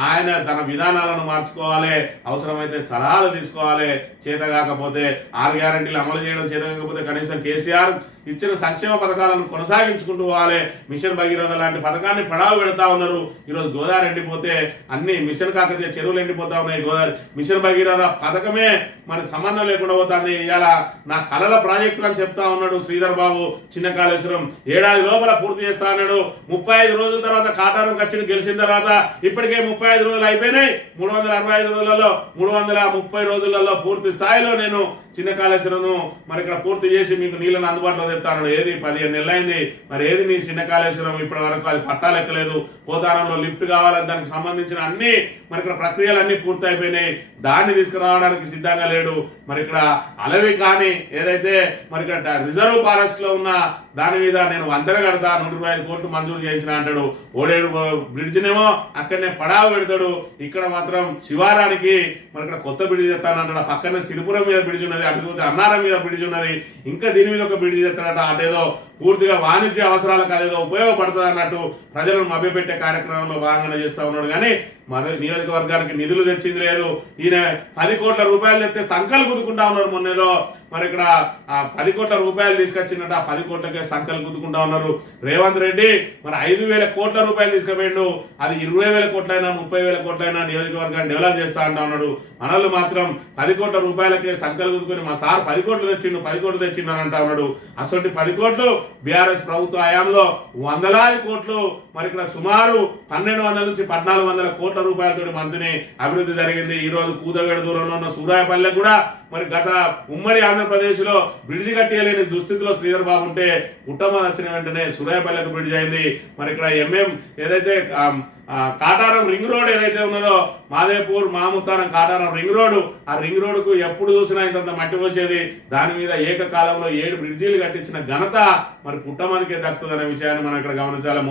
ఆయన తన విధానాలను మార్చుకోవాలి. అవసరమైతే సలహాలు తీసుకోవాలి. చేత కాకపోతే 6 గ్యారెంటీలు అమలు చేయడం చేత కాకపోతే కనీసం కేసీఆర్ ఇచ్చిన సంక్షేమ పథకాలను కొనసాగించుకుంటూ పోవాలి. మిషన్ భగీరథ లాంటి పథకాన్ని పడావు పెడతా ఉన్నారు. ఈరోజు గోదావరి ఎండిపోతే అన్ని మిషన్ కాకతీయ చెరువులు ఎండిపోతా ఉన్నాయి. గోదావరి మిషన్ భగీరథ పథకమే మరి సంబంధం లేకుండా పోతుంది. ఇవాళ నా కళల ప్రాజెక్టు అని చెప్తా ఉన్నాడు శ్రీధర్ బాబు. చిన్న కాళేశ్వరం ఏడాది లోపల పూర్తి చేస్తా అన్నాడు. 35 రోజుల తర్వాత కాటారం కచ్చిని గెలిచిన తర్వాత ఇప్పటికే 35 రోజులు అయిపోయినాయి. 365 రోజులలో 330 రోజులలో పూర్తి స్థాయిలో నేను చిన్న కాళేశ్వరం మరి ఇక్కడ పూర్తి చేసి మీకు నీళ్ళని అందుబాటులో తెస్తాను. ఏది 15 నెలలు అయింది. మరి ఏది నీ చిన్న కాళేశ్వరం? ఇప్పటి వరకు అది పట్టాలు ఎక్కలేదు. పోతారంలో లిఫ్ట్ కావాలని దానికి సంబంధించిన అన్ని మరి ఇక్కడ ప్రక్రియలు అన్ని పూర్తి అయిపోయినాయి. దాన్ని తీసుకురావడానికి సిద్ధంగా లేడు. మరి ఇక్కడ అలవి కానీ ఏదైతే మరి ఇక్కడ రిజర్వ్ ఫారెస్ట్ లో ఉన్న దాని మీద నేను వంతెన కడతా 125 కోట్లు మంజూరు చేయించిన అంటాడు. ఓడేడు బ్రిడ్జినేమో అక్కడనే పడావు పెడతాడు. ఇక్కడ మాత్రం శివారానికి మరి ఇక్కడ కొత్త బ్రిడ్జి తెస్తానంటాడు. పక్కనే సిరిపురం మీద బ్రిడ్జి ఉన్నది, అటుపోతే అన్నారం మీద బ్రిడ్జి ఉన్నది, ఇంకా దీని మీద ఒక బ్రిడ్జి తెస్తాడట. అటేదో పూర్తిగా వాణిజ్య అవసరాలకు అదేదో ఉపయోగపడుతుంది అన్నట్టు ప్రజలను మభ్యపెట్టే కార్యక్రమంలో భాగంగానే చేస్తా ఉన్నాడు. కానీ మన నియోజకవర్గానికి నిధులు తెచ్చింది లేదు. ఈయన 10 కోట్ల రూపాయలు తెస్తే సంకలు గుద్దుకుంటా ఉన్నారు. మొన్నేదో మరి ఇక్కడ 10 కోట్ల రూపాయలు తీసుకొచ్చినట్టు ఆ 10 కోట్లకే సంకలు గుద్దుకుంటా ఉన్నారు. రేవంత్ రెడ్డి మరి 5,000 కోట్ల రూపాయలు తీసుకుపోయిండు. అది 20,000 కోట్లైనా 30,000 కోట్లైనా నియోజకవర్గాన్ని డెవలప్ చేస్తా అంటా ఉన్నాడు. మనల్ని మాత్రం 10 కోట్ల రూపాయలకే సంకలు గుద్దుకొని మా సార్ 10 కోట్లు తెచ్చిండు 10 కోట్లు తెచ్చిండు అని అంటా ఉన్నాడు. అసలు 10 కోట్లు బీఆర్ఎస్ ప్రభుత్వ హయాంలో వందలాది కోట్లు మరి ఇక్కడ సుమారు 1,200 నుంచి 1,400 కోట్ల రూపాయలతో మంత్రిని అభివృద్ధి జరిగింది. ఈ రోజు కూదగడ దూరంలో ఉన్న సూరాయపల్లె కూడా మరి గత ఉమ్మడి ఆంధ్రప్రదేశ్ లో బ్రిడ్జి కట్టేయలేని దుస్థితిలో శ్రీధర్ బాబు ఉంటే కుటుంబం వచ్చిన వెంటనే సూరాయపల్లెకు బ్రిడ్జ్ అయింది. మరి ఇక్కడ ఏదైతే కాటారం రింగ్ రోడ్ ఏదైతే ఉన్నదో మాదేపూర్ మాముతారం కాటారం రింగ్ రోడ్, ఆ రింగ్ రోడ్ కు ఎప్పుడు చూసినా ఇంత మట్టి వచ్చేది. దాని మీద ఏకకాలంలో 7 బ్రిడ్జీలు కట్టించిన ఘనత మరి పుట్టమదికే దక్కుతుందనే విషయాన్ని మనం ఇక్కడ గమనించాలి.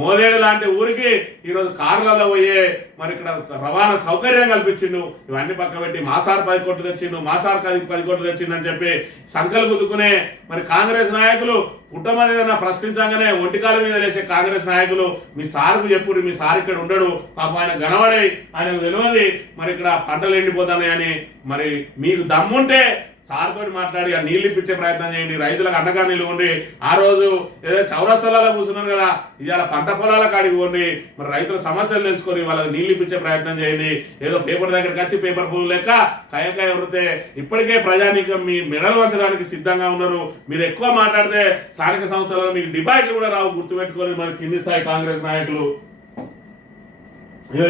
మోదేడు లాంటి ఊరికి ఈరోజు కార్లలో పోయే మరి ఇక్కడ రవాణా సౌకర్యం కల్పించిండు. ఇవన్నీ పక్క పెట్టి మాసార్ 10 కోట్లు తెచ్చిండు, మాసార్ 10 కోట్లు తెచ్చిందని చెప్పి సంకలు గుద్దుకునే మరి కాంగ్రెస్ నాయకులు పుట్టమని ప్రశ్నించగానే ఒంటికాల మీద లేచే కాంగ్రెస్ నాయకులు మీ సార్కు చెప్పుడు, మీ సార్ ఇక్కడ ఉండడు, పాప ఆయన గనవడి ఆయనకు తెలియదు మరి ఇక్కడ పంటలు ఎండిపోతాయని. మరి మీకు దమ్ముంటే సార్ తోటి మాట్లాడి ఆ నీళ్ళు ఇప్పించే ప్రయత్నం చేయండి. రైతులకు అండగా నిలవండి. ఆ రోజు ఏదో చౌరస్తాలలో కూర్చున్నారు కదా, ఇవాళ పంట పొలాల కాడికి పోండి. మరి రైతుల సమస్యలు తెలుసుకొని వాళ్ళకి నీళ్ళు ఇప్పించే ప్రయత్నం చేయండి. ఏదో పేపర్ దగ్గరికి వచ్చి పేపర్ పువ్వు లెక్క కయకాయ వృతే ఇప్పటికే ప్రజానీకం మీ మెడలు వంచడానికి సిద్ధంగా ఉన్నారు. మీరు ఎక్కువ మాట్లాడితే స్థానిక సంస్థలలో మీకు డిపాజిట్లు కూడా రావు, గుర్తుపెట్టుకొని మరి కింది స్థాయి కాంగ్రెస్ నాయకులు.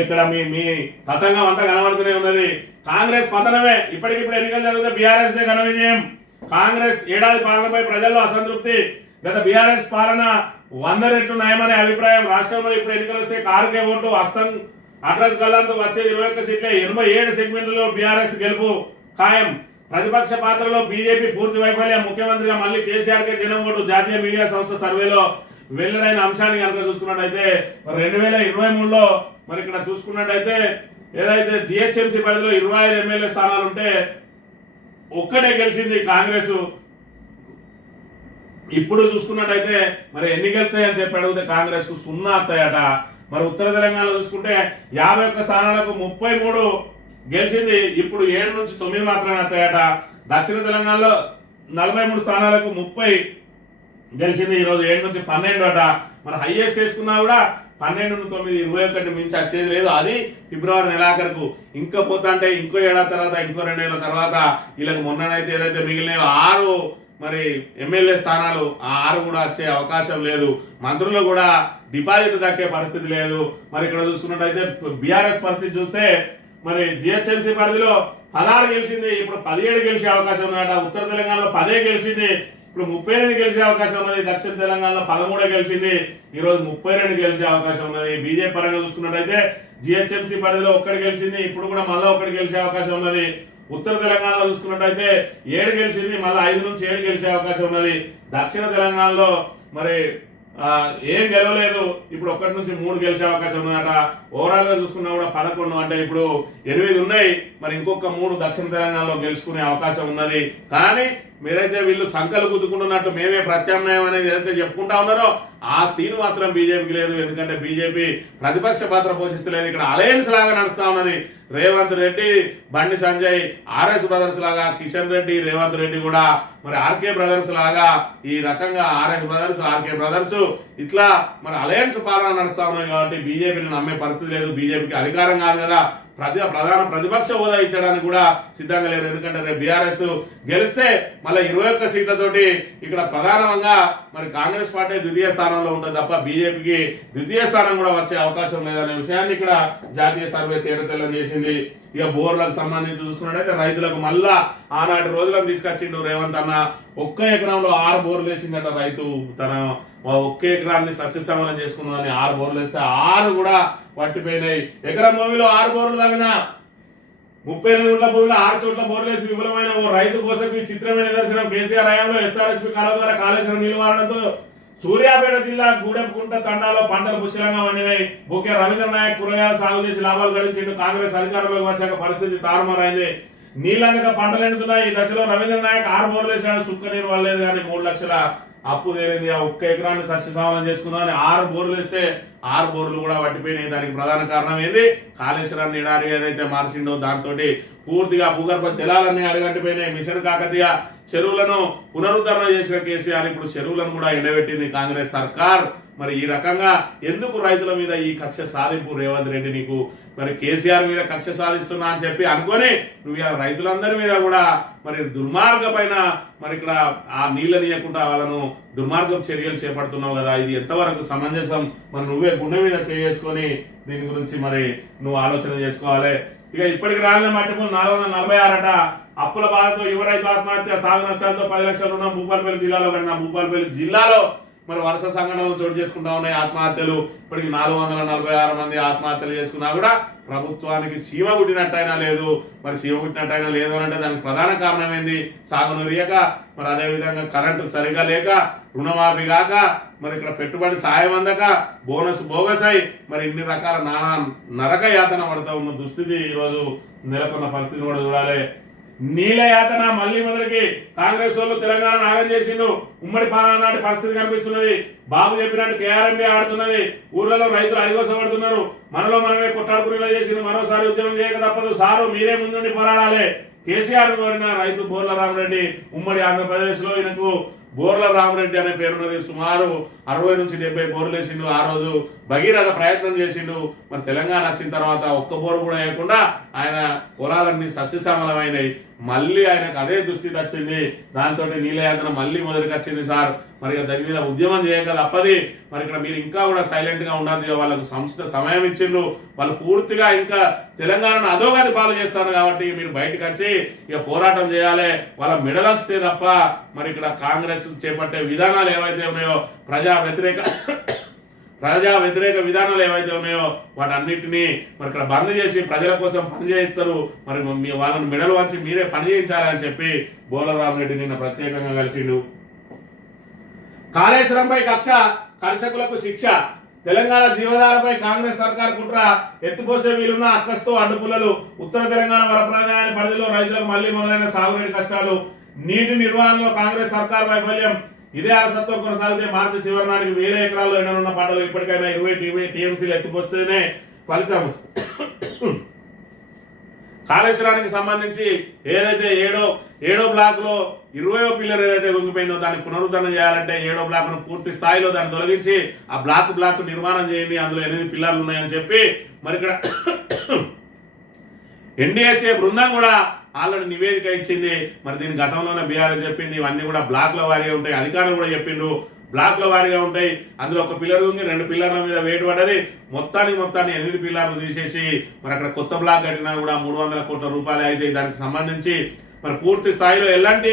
ఇక్కడ మీ పతంగం అంతా కనబడుతూనే ఉన్నది. కాంగ్రెస్ పతనమే. ఇప్పటికిప్పుడు ఎన్నికలు జరిగితే బీఆర్ఎస్ ఘన విజయం. కాంగ్రెస్ ఏడాది పాలనపై ప్రజల్లో అసంతృప్తి. గత బీఆర్ఎస్ పాలన 100 రెట్లు నయమనే అభిప్రాయం. రాష్ట్రంలో ఇప్పుడు ఎన్నికలు వస్తే కారుకే ఓటు హస్తం అడ్రస్ గల్లంతో వచ్చే 21 సీట్లే. 87 సెగ్మెంట్లలో బీఆర్ఎస్ గెలుపు ఖాయం. ప్రతిపక్ష పాత్రలో బీజేపీ పూర్తి వైఫల్యం. ముఖ్యమంత్రిగా మళ్ళీ కేసీఆర్కే జనం ఓటు. జాతీయ మీడియా సంస్థ సర్వేలో వెల్లడైన అంశాన్ని కనుక చూసుకున్నట్టయితే 2023లో మరి ఇక్కడ చూసుకున్నట్టయితే ఏదైతే జిహెచ్ఎంసీ పరిధిలో 25 ఎమ్మెల్యే స్థానాలు ఉంటే ఒక్కటే గెలిచింది కాంగ్రెస్. ఇప్పుడు చూసుకున్నట్టయితే మరి ఎన్ని గెలుస్తాయని చెప్పి అడిగితే కాంగ్రెస్ కు 0 వస్తాయట. మరి ఉత్తర తెలంగాణలో చూసుకుంటే 51 స్థానాలకు 33 గెలిచింది. ఇప్పుడు 7 నుంచి 9 మాత్రమే వస్తాయట. దక్షిణ తెలంగాణలో 43 స్థానాలకు 30 గెలిచింది. ఈరోజు 7 నుంచి 12 అట. మరి హైయెస్ట్ వేసుకున్నా కూడా 12 నుంచి 9, 21 మించి వచ్చేది లేదు. అది ఫిబ్రవరి నెలాఖరుకు. ఇంకా పోతా అంటే ఇంకో ఏడాది తర్వాత ఇంకో 2 ఏళ్ల తర్వాత వీళ్ళకి మొన్ననైతే ఏదైతే మిగిలినాయో 6 మరి ఎమ్మెల్యే స్థానాలు, ఆ 6 కూడా వచ్చే అవకాశం లేదు. మంత్రులు కూడా డిపాజిట్ దక్కే పరిస్థితి లేదు. మరి ఇక్కడ చూసుకున్నట్టయితే బీఆర్ఎస్ పరిస్థితి చూస్తే మరి జిహెచ్ఎంసీ పరిధిలో 16 గెలిచింది. ఇప్పుడు 17 గెలిచే అవకాశం ఉన్నట. ఉత్తర తెలంగాణలో 10 గెలిచింది. ఇప్పుడు 38 గెలిచే అవకాశం ఉన్నది. దక్షిణ తెలంగాణలో 13 గెలిచింది. ఈ రోజు 32 గెలిచే అవకాశం ఉన్నది. బీజేపీ పరంగా చూసుకున్నట్టయితే జిహెచ్ఎంసీ పరిధిలో 1 గెలిచింది. ఇప్పుడు కూడా మళ్ళీ 1 గెలిచే అవకాశం ఉన్నది. ఉత్తర తెలంగాణలో చూసుకున్నట్టయితే 7 గెలిచింది. మళ్ళీ 5 నుంచి 7 గెలిచే అవకాశం ఉన్నది. దక్షిణ తెలంగాణలో మరి ఏం గెలవలేదు. ఇప్పుడు 1 నుంచి 3 గెలిచే అవకాశం ఉన్నదట. ఓవరాల్ గా చూసుకున్నా కూడా 11 అంటే ఇప్పుడు 8 ఉన్నాయి. మరి ఇంకొక 3 దక్షిణ తెలంగాణలో గెలుచుకునే అవకాశం ఉన్నది. కానీ మీరైతే వీళ్ళు సంకలు గుద్దుకుంటున్నట్టు మేమే ప్రత్యామ్నాయం అనేది ఏదైతే చెప్పుకుంటా ఉన్నారో ఆ సీన్ మాత్రం బీజేపీకి లేదు. ఎందుకంటే బీజేపీ ప్రతిపక్ష పాత్ర పోషిస్తలేదు. ఇక్కడ అలయన్స్ లాగా నడుస్తా ఉన్నది. రేవంత్ రెడ్డి, బండి సంజయ్, ఆర్ఎస్ బ్రదర్స్ లాగా, కిషన్ రెడ్డి, రేవంత్ రెడ్డి కూడా మరి ఆర్కే బ్రదర్స్ లాగా ఈ రకంగా ఆర్ఎస్ బ్రదర్స్, ఆర్కే బ్రదర్స్ ఇట్లా మరి అలయన్స్ పాలన నడుస్తా ఉన్నాయి. కాబట్టి బీజేపీని నమ్మే పరిస్థితి లేదు. బీజేపీకి అధికారం కాదు కదా, ప్రధాన ప్రతిపక్ష హోదా ఇచ్చడానికి కూడా సిద్ధంగా లేరు. ఎందుకంటే రేపు బీఆర్ఎస్ గెలిస్తే మళ్ళీ 21 సీట్లతోటి ఇక్కడ ప్రధానంగా మరి కాంగ్రెస్ పార్టీ ద్వితీయ స్థానంలో ఉంటుంది తప్ప బీజేపీకి ద్వితీయ స్థానం కూడా వచ్చే అవకాశం లేదనే విషయాన్ని ఇక్కడ జాతీయ సర్వే తేటతెల్లం చేసింది. ఇక బోర్లకు సంబంధించి చూసుకున్నట్టయితే రైతులకు మళ్ళా ఆనాటి రోజులను తీసుకొచ్చిండు రేవంత్ అన్న. 1 ఎకరంలో 6 బోర్లు వేసిందట రైతు. తన 1 ఎకరాన్ని సస్యశ్యామలం చేసుకుందని 6 బోర్లు వేస్తే 6 కూడా పట్టిపోయినాయి. ఎకరం భూమిలో 6 బోర్లు తగిన 38 గుంట్ల భూమిలో 6 చోట్ల బోర్లు వేసి విఫలమైన ఓ రైతు కోసం ఈ చిత్రమైన నిదర్శనం. కేసీఆర్ హయాంలో ఎస్ఆర్ఎస్పీ కాలం ద్వారా కాళేశ్వరం నిలువడంతో సూర్యాపేట జిల్లా గూడెంకుంట తండాలో పంటలు పుష్కలంగా పండినాయి. బొకే రవీంద్ర నాయక్ కూరగాయలు సాగు చేసి లాభాలు గడించిండు. కాంగ్రెస్ అధికారంలోకి వచ్చాక పరిస్థితి తారుమారైంది. నీళ్ళందుక పంటలు ఎండుతున్నాయి. ఈ దశలో రవీంద్ర నాయక్ 6 బోర్లు వేసాడు. సుక్క నీరు వల్లేదు కానీ 3 లక్షల అప్పు తేలింది, ఆ ఒక్క ఎకరాన్ని సస్యశ్యామలం చేసుకుందామని 6 బోర్లు వేస్తే 6 బోర్లు కూడా పట్టిపోయినాయి. దానికి ప్రధాన కారణం ఏంది? కాళేశ్వరాన్ని ఎడారి ఏదైతే మార్చిండో దాంతో పూర్తిగా భూగర్భ జలాలన్నీ అడగట్టిపోయినాయి. మిషన్ కాకతీయ చెరువులను పునరుద్ధరణ చేసిన కేసీఆర్ ఇప్పుడు చెరువులను కూడా ఎండబెట్టింది కాంగ్రెస్ సర్కార్. మరి ఈ రకంగా ఎందుకు రైతుల మీద ఈ కక్ష సాధింపు రేవంత్ రెడ్డి? నీకు మరి కేసీఆర్ మీద కక్ష సాధిస్తున్నా అని చెప్పి అనుకొని నువ్వు ఇలా రైతులందరి మీద కూడా మరి దుర్మార్గమైన మరి ఇక్కడ ఆ నీళ్ళ నీయకుండా వాళ్ళను దుర్మార్గం చర్యలు చేపడుతున్నావు కదా, ఇది ఎంతవరకు సమంజసం? మరి నువ్వే గుండె మీద చేసుకొని దీని గురించి మరి నువ్వు ఆలోచన చేసుకోవాలి. ఇక ఇప్పటికి రాలిన మట్టిపు 446 అప్పుల బాధతో యువ రైతు ఆత్మహత్య, సాగు నష్టాలతో 10 లక్షల రుణం భూపాలపల్లి జిల్లాలో పడిన భూపాలపల్లి జిల్లాలో మరి వరుస సంఘటనలు చోటు చేసుకుంటా ఉన్నాయి ఆత్మహత్యలు. ఇప్పటికి 446 మంది ఆత్మహత్యలు చేసుకున్నా కూడా ప్రభుత్వానికి సీమ కుట్టినట్టయినా లేదు. మరి సీమ కుట్టినట్టయినా లేదు అని అంటే దానికి ప్రధాన కారణం ఏంది? సాగునీరు లేక, మరి అదేవిధంగా కరెంటు సరిగా లేక, రుణమాఫీ కాక, మరి ఇక్కడ పెట్టుబడి సాయం అందక, బోనస్ బోగస్ అయి మరి ఇన్ని రకాల నరక యాతన పడుతూ ఉన్న దుస్థితి ఈరోజు నెలకొన్న పరిస్థితి కూడా చూడాలి. నీళ్ళ యాతన మళ్ళీ మొదలకి కాంగ్రెస్ వాళ్ళు తెలంగాణ నాగం చేసిండు. ఉమ్మడి పాలన నాటి పరిస్థితి కనిపిస్తున్నది. బాబు చెప్పినట్టు కేఆర్ఎంబీ ఆడుతున్నది. ఊర్లలో రైతులు అడిగోసపడుతున్నారు. మనలో మనమే కొట్టాడుకునేలా చేసిండు. మరోసారి ఉద్యమం చేయక తప్పదు. సారు మీరే ముందుండి పోరాడాలి. కేసీఆర్ కోరిన రైతు బోర్ల రామరెడ్డి ఉమ్మడి ఆంధ్రప్రదేశ్ లో ఈయనకు బోర్ల రామరెడ్డి అనే పేరున్నది. సుమారు 60 నుంచి 70 బోర్లు వేసిండు. ఆ రోజు భగీరథ ప్రయత్నం చేసిండు. మరి తెలంగాణ వచ్చిన తర్వాత ఒక్క బోరు కూడా వేయకుండా ఆయన పొలాలన్నీ సస్యశ్యామలమైనవి. మళ్ళీ ఆయనకు అదే దుస్థితి వచ్చింది. దాంతో నీలయాతన మళ్ళీ మొదటికి వచ్చింది. సార్ మరి దాని మీద ఉద్యమం చేయక తప్పది. మరి ఇక్కడ మీరు ఇంకా కూడా సైలెంట్ గా ఉండదు. వాళ్ళకు సంస్థ సమయం ఇచ్చిండ్రు. వాళ్ళు పూర్తిగా ఇంకా తెలంగాణను అధోగతి పాలు చేస్తారు కాబట్టి మీరు బయటకు వచ్చి ఇక పోరాటం చేయాలి. వాళ్ళ మెడలంచితే తప్ప మరి ఇక్కడ కాంగ్రెస్ చేపట్టే విధానాలు ఏవైతే ఉన్నాయో ప్రజా వ్యతిరేక విధానాలు ఏవైతే ఉన్నాయో వాటన్నిటినీ మరి ఇక్కడ బంద్ చేసి ప్రజల కోసం పని చేయిస్తారు. మరి మీ వాళ్ళని మెడలు వంచి మీరే పని చేయించాలి అని చెప్పి బోర్ల రామరెడ్డి నిన్న ప్రత్యేకంగా కలిసిండు. కాళేశ్వరంపై కక్ష, కర్షకులకు శిక్ష, తెలంగాణ జీవనాలపై కాంగ్రెస్ సర్కార్ కుట్ర, ఎత్తిపోసే వీలున్న అక్కస్తో అడ్డుపుల్లలు, ఉత్తర తెలంగాణ వరప్రదాయ పరిధిలో రైతులకు మళ్లీ మొదలైన సాగునీటి కష్టాలు, నీటి నిర్వహణలో కాంగ్రెస్ సర్కార్ వైఫల్యం. ఇదే అలసత్వం కొనసాగితే మార్చి చివరి నాటికి 1000 ఎకరాల్లో ఎండనున్న పంటలు ఇప్పటికైనా 20 టీఎంసీలు ఎత్తిపోస్తేనే ఫలితం. కాళేశ్వరానికి సంబంధించి ఏదైతే ఏడో బ్లాక్ లో 20వ పిల్లర్ ఏదైతే గుంగిపోయిందో దాన్ని పునరుద్ధరణ చేయాలంటే 7వ బ్లాక్ ను పూర్తి స్థాయిలో దాన్ని తొలగించి ఆ బ్లాక్ నిర్మాణం చేయండి. అందులో 8 పిల్లర్లు ఉన్నాయని చెప్పి మరి ఇక్కడ ఎన్డీఎస్ఏ బృందం కూడా ఆల్రెడీ నివేదిక ఇచ్చింది. మరి దీని గతంలోనే బీఆర్ఎస్ చెప్పింది. ఇవన్నీ కూడా బ్లాక్ల వారీగా ఉంటాయి. అధికారులు కూడా చెప్పిండు బ్లాక్ల వారీగా ఉంటాయి. అందులో ఒక పిల్లర్ ఉంది, 2 పిల్లర్ల మీద వేటు పడ్డది. మొత్తాన్ని 8 పిల్లర్లు తీసేసి మరి అక్కడ కొత్త బ్లాక్ కట్టినా కూడా 300 కోట్ల రూపాయలు అయితే దానికి సంబంధించి మరి పూర్తి స్థాయిలో ఎలాంటి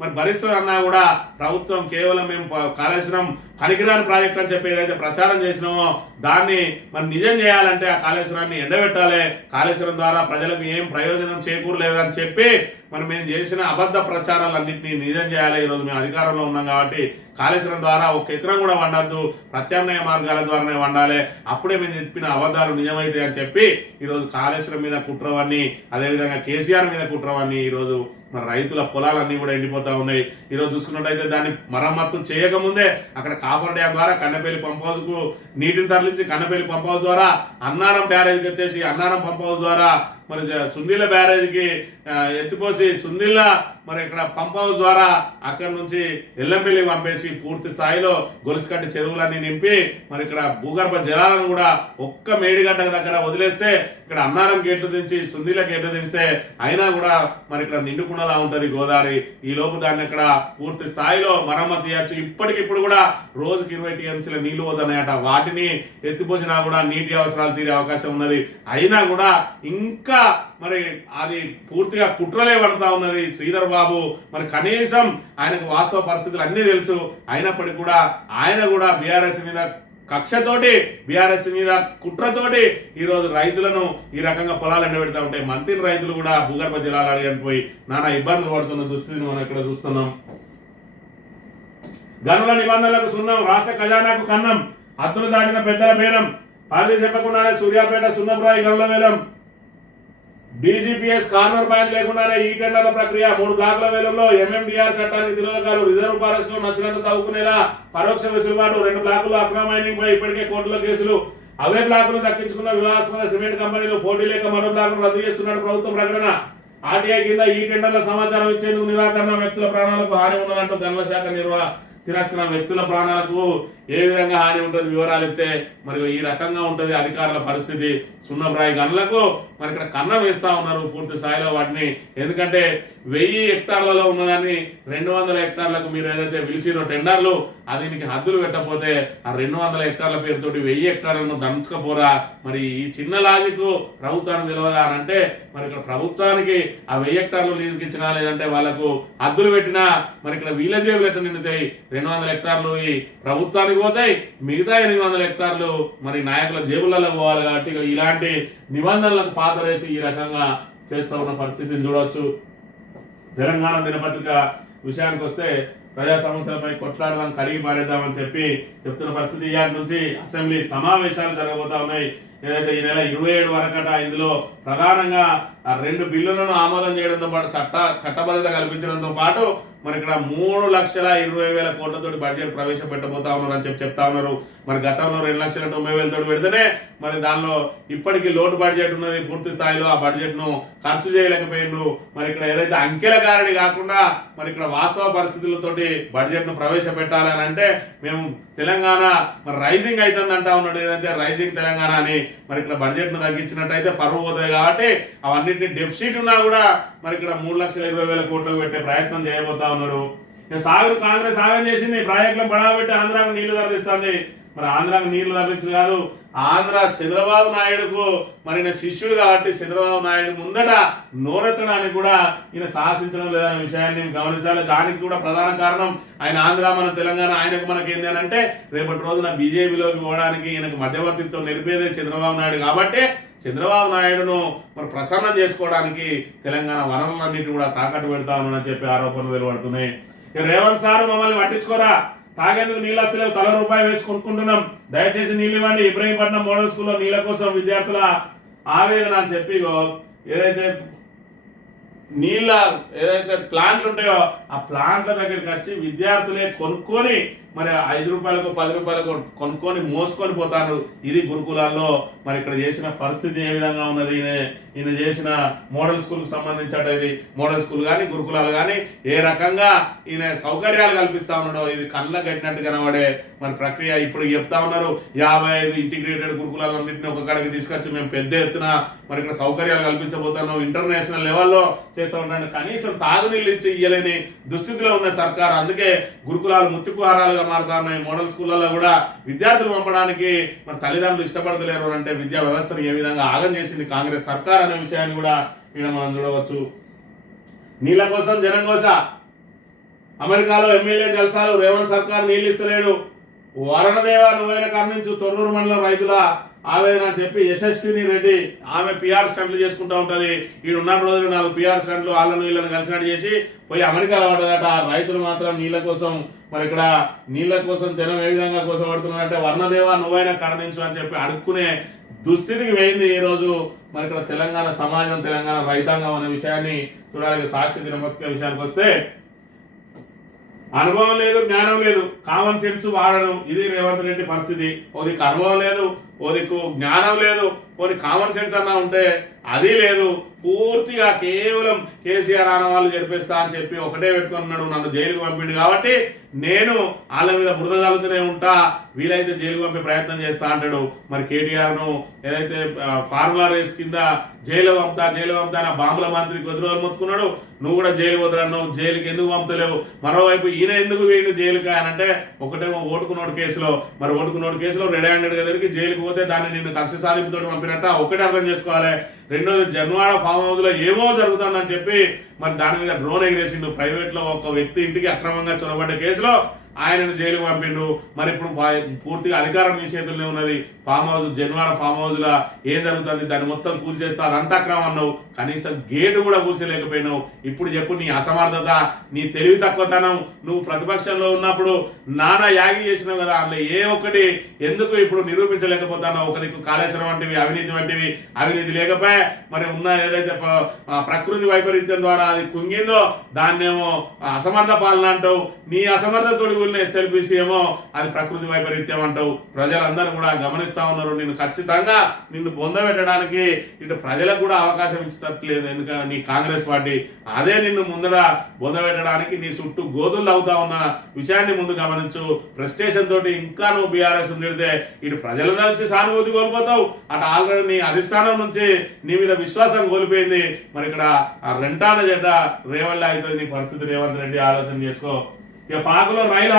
మరి భరిస్తుందన్నా కూడా ప్రభుత్వం కేవలం మేము కాళేశ్వరం పనికిరాని ప్రాజెక్ట్ అని చెప్పి ఏదైతే ప్రచారం చేసినామో దాన్ని మరి నిజం చేయాలంటే ఆ కాళేశ్వరాన్ని ఎండబెట్టాలి. కాళేశ్వరం ద్వారా ప్రజలకు ఏం ప్రయోజనం చేకూరలేదని చెప్పి మరి మేము చేసిన అబద్ధ ప్రచారాలన్నింటినీ నిజం చేయాలి. ఈరోజు మేము అధికారంలో ఉన్నాం కాబట్టి కాళేశ్వరం ద్వారా 1 ఎకరం కూడా వండద్దు, ప్రత్యామ్నాయ మార్గాల ద్వారానే వండాలి. అప్పుడే మేము చెప్పిన అబద్ధాలు నిజమైతాయి అని చెప్పి ఈరోజు కాళేశ్వరం మీద కుట్రవాన్ని, అదేవిధంగా కేసీఆర్ మీద కుట్రవాన్ని ఈరోజు మరి రైతుల పొలాలన్నీ కూడా ఎండిపోతా ఉన్నాయి. ఈరోజు చూసుకున్నట్టయితే దాన్ని మరమ్మత్తు చేయకముందే అక్కడ కాఫర్ డ్యాం ద్వారా కన్నపల్లి పంప్ హౌస్ కు నీటిని తరలించి కన్నపల్లి పంప్ హౌస్ ద్వారా అన్నారం బ్యారేజ్ ఎత్తేసి అన్నారం పంప్ హౌస్ ద్వారా మరి సుందిల్ల బ్యారేజ్కి ఎత్తిపోసి సుందిల్ల మరి ఇక్కడ పంప్ హౌస్ ద్వారా అక్కడి నుంచి ఎల్లంపల్లి పంపేసి పూర్తి స్థాయిలో గొలుసుకట్టి చెరువులన్నీ నింపి మరి ఇక్కడ భూగర్భ జలాలను కూడా ఒక్క మేడిగడ్డ దగ్గర వదిలేస్తే ఇక్కడ అన్నారం గేట్లు దించి సుందిల్ల గేట్లు దించితే అయినా కూడా మరి ఇక్కడ నిండుకుండలా ఉంటది గోదావరి. ఈ లోపు దాన్ని ఇక్కడ పూర్తి స్థాయిలో మరమ్మతు చేయొచ్చు. ఇప్పటికిప్పుడు కూడా రోజుకి 20 టీఎంసీల నీళ్లు వద్దన్నాయట. వాటిని ఎత్తిపోసినా కూడా నీటి అవసరాలు తీరే అవకాశం ఉన్నది. అయినా కూడా ఇంకా మరి అది పూర్తిగా కుట్రలే పడతా ఉన్నది శ్రీధర్ బాబు. మరి కనీసం ఆయనకు వాస్తవ పరిస్థితులు అన్ని తెలుసు. అయినప్పటికీ కూడా ఆయన కూడా బీఆర్ఎస్ మీద కక్షతోటి, బీఆర్ఎస్ మీద కుట్రతోటి ఈరోజు రైతులను ఈ రకంగా పొలాలు ఎండబెడతా ఉంటే మంత్రి రైతులు కూడా భూగర్భ జలాలు అడిగిపోయి నానా ఇబ్బందులు పడుతున్న దుస్థితిని మనం ఇక్కడ చూస్తున్నాం. గనుల నిబంధనలకు సున్నం, రాష్ట్ర ఖజానాకు కన్నం, హద్దులు దాటిన పెద్దల బేరం, పాది చెప్పకుండానే సూర్యాపేట సున్నపురాయి గనుల వేలం, డీజీపీఎస్ కార్నర్ పాయింట్ లేకుండానే ఈ టెండర్ల ప్రక్రియ 3 బ్లాకుల వేలంలో ఎంఎండిఆర్ చట్టానికి తిరోధకాలు రిజర్వ్ ఫారెస్ట్ లో నచ్చినంత తవ్వుకునేలా పరోక్ష వెసులుబాటు 2 బ్లాకుల్లో అక్రమ మైనింగ్ పై ఇప్పటికే కోర్టులో కేసులు అవే బ్లాకులు దక్కించుకున్న వివాదాస్పద సిమెంట్ కంపెనీలు పోటీ లేక మరో బ్లాకును రద్దు చేస్తున్నాడు ప్రభుత్వం ప్రకటన ఆర్టీఐ కింద ఈ టెండర్ల సమాచారం ఇచ్చేందుకు నిరాకరణ వ్యక్తుల ప్రాణాలకు హాని ఉన్నదంటూ గనుల శాఖ తిరస్కరణ వ్యక్తుల ప్రాణాలకు ఏ విధంగా హాని ఉంటుంది వివరాలు ఇస్తే మరి ఈ రకంగా ఉంటుంది అధికారుల పరిస్థితి సున్నప్రాయ గనులకు మరి ఇక్కడ కన్నం వేస్తా ఉన్నారు పూర్తి స్థాయిలో వాటిని ఎందుకంటే 1000 హెక్టార్లలో ఉన్నదాన్ని 200 హెక్టార్లకు మీరు ఏదైతే పిలిచినో టెండర్లు అది నీకు హద్దులు పెట్టకపోతే ఆ 200 హెక్టార్ల పేరుతోటి 1000 హెక్టార్లను దంచుకపోరా మరి ఈ చిన్న లాజిక్ ప్రభుత్వానికి తెలియదా అని అంటే మరి ఇక్కడ ప్రభుత్వానికి ఆ 1000 హెక్టార్లు లీజుకి ఇచ్చినా లేదంటే వాళ్ళకు హద్దులు పెట్టినా మరి ఇక్కడ వీళ్ళ జేబులు ఎట్లా నిండుతాయి 200 హెక్టార్లు ఈ ప్రభుత్వానికి పోతాయి మిగతా 800 హెక్టార్లు మరి నాయకుల జేబులలో పోవాలి కాబట్టి ఇలాంటి నిబంధనలకు పాతరేసి ఈ రకంగా చేస్తూ ఉన్న పరిస్థితిని చూడవచ్చు. తెలంగాణ దినపత్రిక విషయానికి వస్తే ప్రజా సమస్యలపై కొట్లాడదాం కడిగి పారేద్దామని చెప్తున్న పరిస్థితి ఇవాళ నుంచి అసెంబ్లీ సమావేశాలు జరగబోతా ఉన్నాయి. ఏదైతే ఈ నెల 27 వరకట ఇందులో ప్రధానంగా 2 బిల్లులను ఆమోదం చేయడంతో పాటు చట్టబద్ధత కల్పించడంతో పాటు మరి ఇక్కడ 3,20,000 కోట్లతోటి బడ్జెట్ ప్రవేశపెట్టబోతా ఉన్నారు అని చెప్తా ఉన్నారు. మరి గతంలో 2,90,000 తోటి పెడితేనే మరి దానిలో ఇప్పటికీ లోటు బడ్జెట్ ఉన్నది. పూర్తి స్థాయిలో ఆ బడ్జెట్ ను ఖర్చు చేయలేకపోయిండ్రు. మరి ఇక్కడ ఏదైతే అంకెల గారడి కాకుండా మరి ఇక్కడ వాస్తవ పరిస్థితులతోటి బడ్జెట్ ను ప్రవేశపెట్టాలని అంటే మేము తెలంగాణ మరి రైజింగ్ అవుతుంది అంటా ఉన్నాడు. ఏదైతే రైజింగ్ తెలంగాణ అని మరి ఇక్కడ బడ్జెట్ ను తగ్గించినట్టయితే పరువు పోతాయి కాబట్టి అవన్నింటినీ డెఫిసిట్ ఉన్నా కూడా మరి ఇక్కడ 3,20,000 కోట్లకు పెట్టే ప్రయత్నం చేయబోతా ఉన్నారు. సాగర్ కాంగ్రెస్ ఆగం చేసింది ప్రాజెక్టులను బడావ పెట్టి ఆంధ్రాకు నీళ్లు తరలిస్తుంది. మరి ఆంధ్రాకు నీళ్లు తరలించు కాదు ఆంధ్ర చంద్రబాబు నాయుడుకు మరి ఈయన శిష్యుడు కాబట్టి చంద్రబాబు నాయుడు ముందట నోరెత్తడానికి కూడా ఈయన సాహసించడం లేదనే విషయాన్ని గమనించాలి. దానికి కూడా ప్రధాన కారణం ఆయన ఆంధ్ర మన తెలంగాణ ఆయనకు మనకి ఏంటి అని అంటే రేపటి రోజున బీజేపీలోకి పోవడానికి ఈయనకు మధ్యవర్తిత్వం నిలిపేదే చంద్రబాబు నాయుడు కాబట్టి చంద్రబాబు నాయుడును మరి ప్రసన్నం చేసుకోవడానికి తెలంగాణ వనరులన్నింటినీ కూడా తాకట్టు పెడతా ఉన్నానని చెప్పి ఆరోపణలు వెలువడుతున్నాయి. రేవంత్ సార్ మమ్మల్ని పట్టించుకోరా తాగేందుకు నీళ్ళు వస్తలేవు తల రూపాయి వేసి కొనుక్కుంటున్నాం దయచేసి నీళ్ళు ఇవ్వండి. ఇబ్రహీంపట్నం మోడల్ స్కూల్లో నీళ్ళ కోసం విద్యార్థుల ఆవేదన అని చెప్పి ఏదైతే ఏదైతే ప్లాంట్లు ఉంటాయో ఆ ప్లాంట్ల దగ్గరికి వచ్చి విద్యార్థులే కొనుక్కొని మరి 5 రూపాయలకు 10 రూపాయలకు కొనుక్కొని మోసుకొని పోతారు. ఇది గురుకులాల్లో మరి ఇక్కడ చేసిన పరిస్థితి ఏ విధంగా ఉన్నది. ఈయన చేసిన మోడల్ స్కూల్ కు సంబంధించి ఇది మోడల్ స్కూల్ కానీ గురుకులాలు కానీ ఏ రకంగా ఈయన సౌకర్యాలు కల్పిస్తా ఉన్నాడో ఇది కళ్ళ కట్టినట్టు కనబడే మరి ప్రక్రియ. ఇప్పుడు చెప్తా ఉన్నారు 55 ఇంటిగ్రేటెడ్ గురుకులాలన్నింటినీ ఒక కడకి తీసుకొచ్చి మేము పెద్ద ఎత్తున మరి ఇక్కడ సౌకర్యాలు కల్పించబోతున్నాం ఇంటర్నేషనల్ లెవెల్లో చేస్తూ ఉంటాను. కనీసం తాగునీళ్ళు ఇచ్చి ఇయ్యలేని దుస్థితిలో ఉన్న సర్కార్. అందుకే గురుకులాలు ముత్తుకుహారాలుగా మారుతా ఉన్నాయి. మోడల్ స్కూళ్ళలో కూడా విద్యార్థులు పంపడానికి మరి తల్లిదండ్రులు ఇష్టపడతలేరు అంటే విద్యా వ్యవస్థను ఏ విధంగా ఆగం చేసింది కాంగ్రెస్ సర్కార్ అనే విషయాన్ని కూడా ఇక్కడ మనం చూడవచ్చు. నీళ్ల కోసం జనం కోస అమెరికాలో ఎమ్మెల్యే జల్సాలు రేవంత్ సర్కార్ నీళ్లు ఇస్తలేడు. వరణదేవ నువ్వైన కర్ణించు తొర్రూరు మండలం రైతుల ఆవేదన చెప్పి యశస్విని రెడ్డి ఆమె పిఆర్ స్టంట్లు చేసుకుంటా ఉంటది. ఈడున్న రోజులు 4 పిఆర్ స్టంట్లు వాళ్ళను వీళ్ళని కలిసినట్టు చేసి పోయి అమెరికాలో పడ్డదట. రైతులు మాత్రం నీళ్ల కోసం మరి ఇక్కడ నీళ్ల కోసం జనం ఏ విధంగా కోసం పడుతున్నారంటే వర్ణదేవ నువ్వైనా కరుణించు అని చెప్పి అడుక్కునే దుస్థితికి వేయింది ఈ రోజు మరి ఇక్కడ తెలంగాణ సమాజం తెలంగాణ రైతాంగం అనే విషయాన్ని చూడాలి. సాక్షి దినపత్రిక విషయానికి వస్తే అనుభవం లేదు జ్ఞానం లేదు కామన్ సెన్స్ వాడడం ఇది రేవంత్ రెడ్డి పరిస్థితి. ఓదికు అనుభవం లేదు ఓదికు జ్ఞానం లేదు పోనీ కామన్ సెన్స్ అన్నా ఉంటే అది లేదు. పూర్తిగా కేవలం కేసీఆర్ ఆనవాళ్ళు జరిపిస్తా అని చెప్పి ఒకటే పెట్టుకున్నాడు. నన్ను జైలుకు పంపిండు కాబట్టి నేను వాళ్ళ మీద బురద చల్లుతూనే ఉంటా వీలైతే జైలుకు పంపే ప్రయత్నం చేస్తా అంటాడు. మరి కేటీఆర్ ను ఏదైతే ఫార్ములా రేస్ కింద జైలు పంపుతా నా బాంబుల మంత్రి కొద్ది రోజులు మొత్తుకున్నాడు. నువ్వు కూడా జైలు వదలన్నావు జైలుకి ఎందుకు పంపుతలేవు. మరోవైపు ఈయన ఎందుకు వేయండు జైలుకి అని అంటే ఒకటేమో ఓటుకున్నోడు కేసులో మరి ఓటుకున్నోడు కేసులో రెడ్ హ్యాండెడ్ గా తిరిగి జైలుకి పోతే దాన్ని నిన్ను కక్ష సాధింపుతో పంపినట్ట ఒకటే అర్థం చేసుకోవాలి. రెండోది జన్వాడ ఫామ్ హౌస్ లో ఏమో జరుగుతుందని చెప్పి మరి దాని మీద డ్రోన్ ఎగిరేసిండు. ప్రైవేట్ లో ఒక వ్యక్తి ఇంటికి అక్రమంగా చొరబడ్డ కేసులో ఆయనను జైలుకు పంపిండు. మరి ఇప్పుడు పూర్తిగా అధికారం మీ చేతుల్లోనే ఉన్నది. Farm house Janwada farm house లా ఏం జరుగుతుంది దాన్ని మొత్తం కూల్చేస్తారు అంత అక్రమం అన్నావు కనీసం గేటు కూడా కూర్చోలేకపోయినావు. ఇప్పుడు చెప్పు నీ అసమర్థత, నీ తెలివి తక్కువతనం. నువ్వు ప్రతిపక్షంలో ఉన్నప్పుడు నానా యాగి చేసినావు కదా, అందులో ఏ ఒక్కటి ఎందుకు ఇప్పుడు నిరూపించలేకపోతానో? ఒక దిక్కు కాళేశ్వరం వంటివి, అవినీతి లేకపోయా, మరి ఉన్న ఏదైతే ప్రకృతి వైపరీత్యం ద్వారా అది కుంగిందో దాన్నేమో అసమర్థ పాలన అంటావు. నీ అసమర్థతోటి కూడిన SLBC ఏమో అది ప్రకృతి వైపరీత్యం అంటావు. ప్రజలందరూ కూడా గమనిస్తా ఉన్నారు. నిన్ను ఖచ్చితంగా నిన్ను పొందబెట్టడానికి ఇటు ప్రజలకు కూడా అవకాశం ఇచ్చట్లేదు. ఎందుకంటే నీ కాంగ్రెస్ పార్టీ అదే నిన్ను ముందర పొందబెట్టడానికి నీ చుట్టూ గోతులు తవ్వుతా ఉన్న విషయాన్ని ముందు గమనించు. ప్రెస్టేషన్ తోటి ఇంకా నువ్వు బీఆర్ఎస్ ఉండితే ఇటు ప్రజల నుంచి సానుభూతి కోల్పోతావు, అటు ఆల్రెడీ నీ అధిష్టానం నుంచి నీ మీద విశ్వాసం కోల్పోయింది. మరి ఇక్కడ ఆ రెంటాన జడ్డ రేవళ్ళ అవుతుంది నీ పరిస్థితి. రేవంత్ రెడ్డి ఆలోచన చేసుకో. ఇక పాకులో రైలు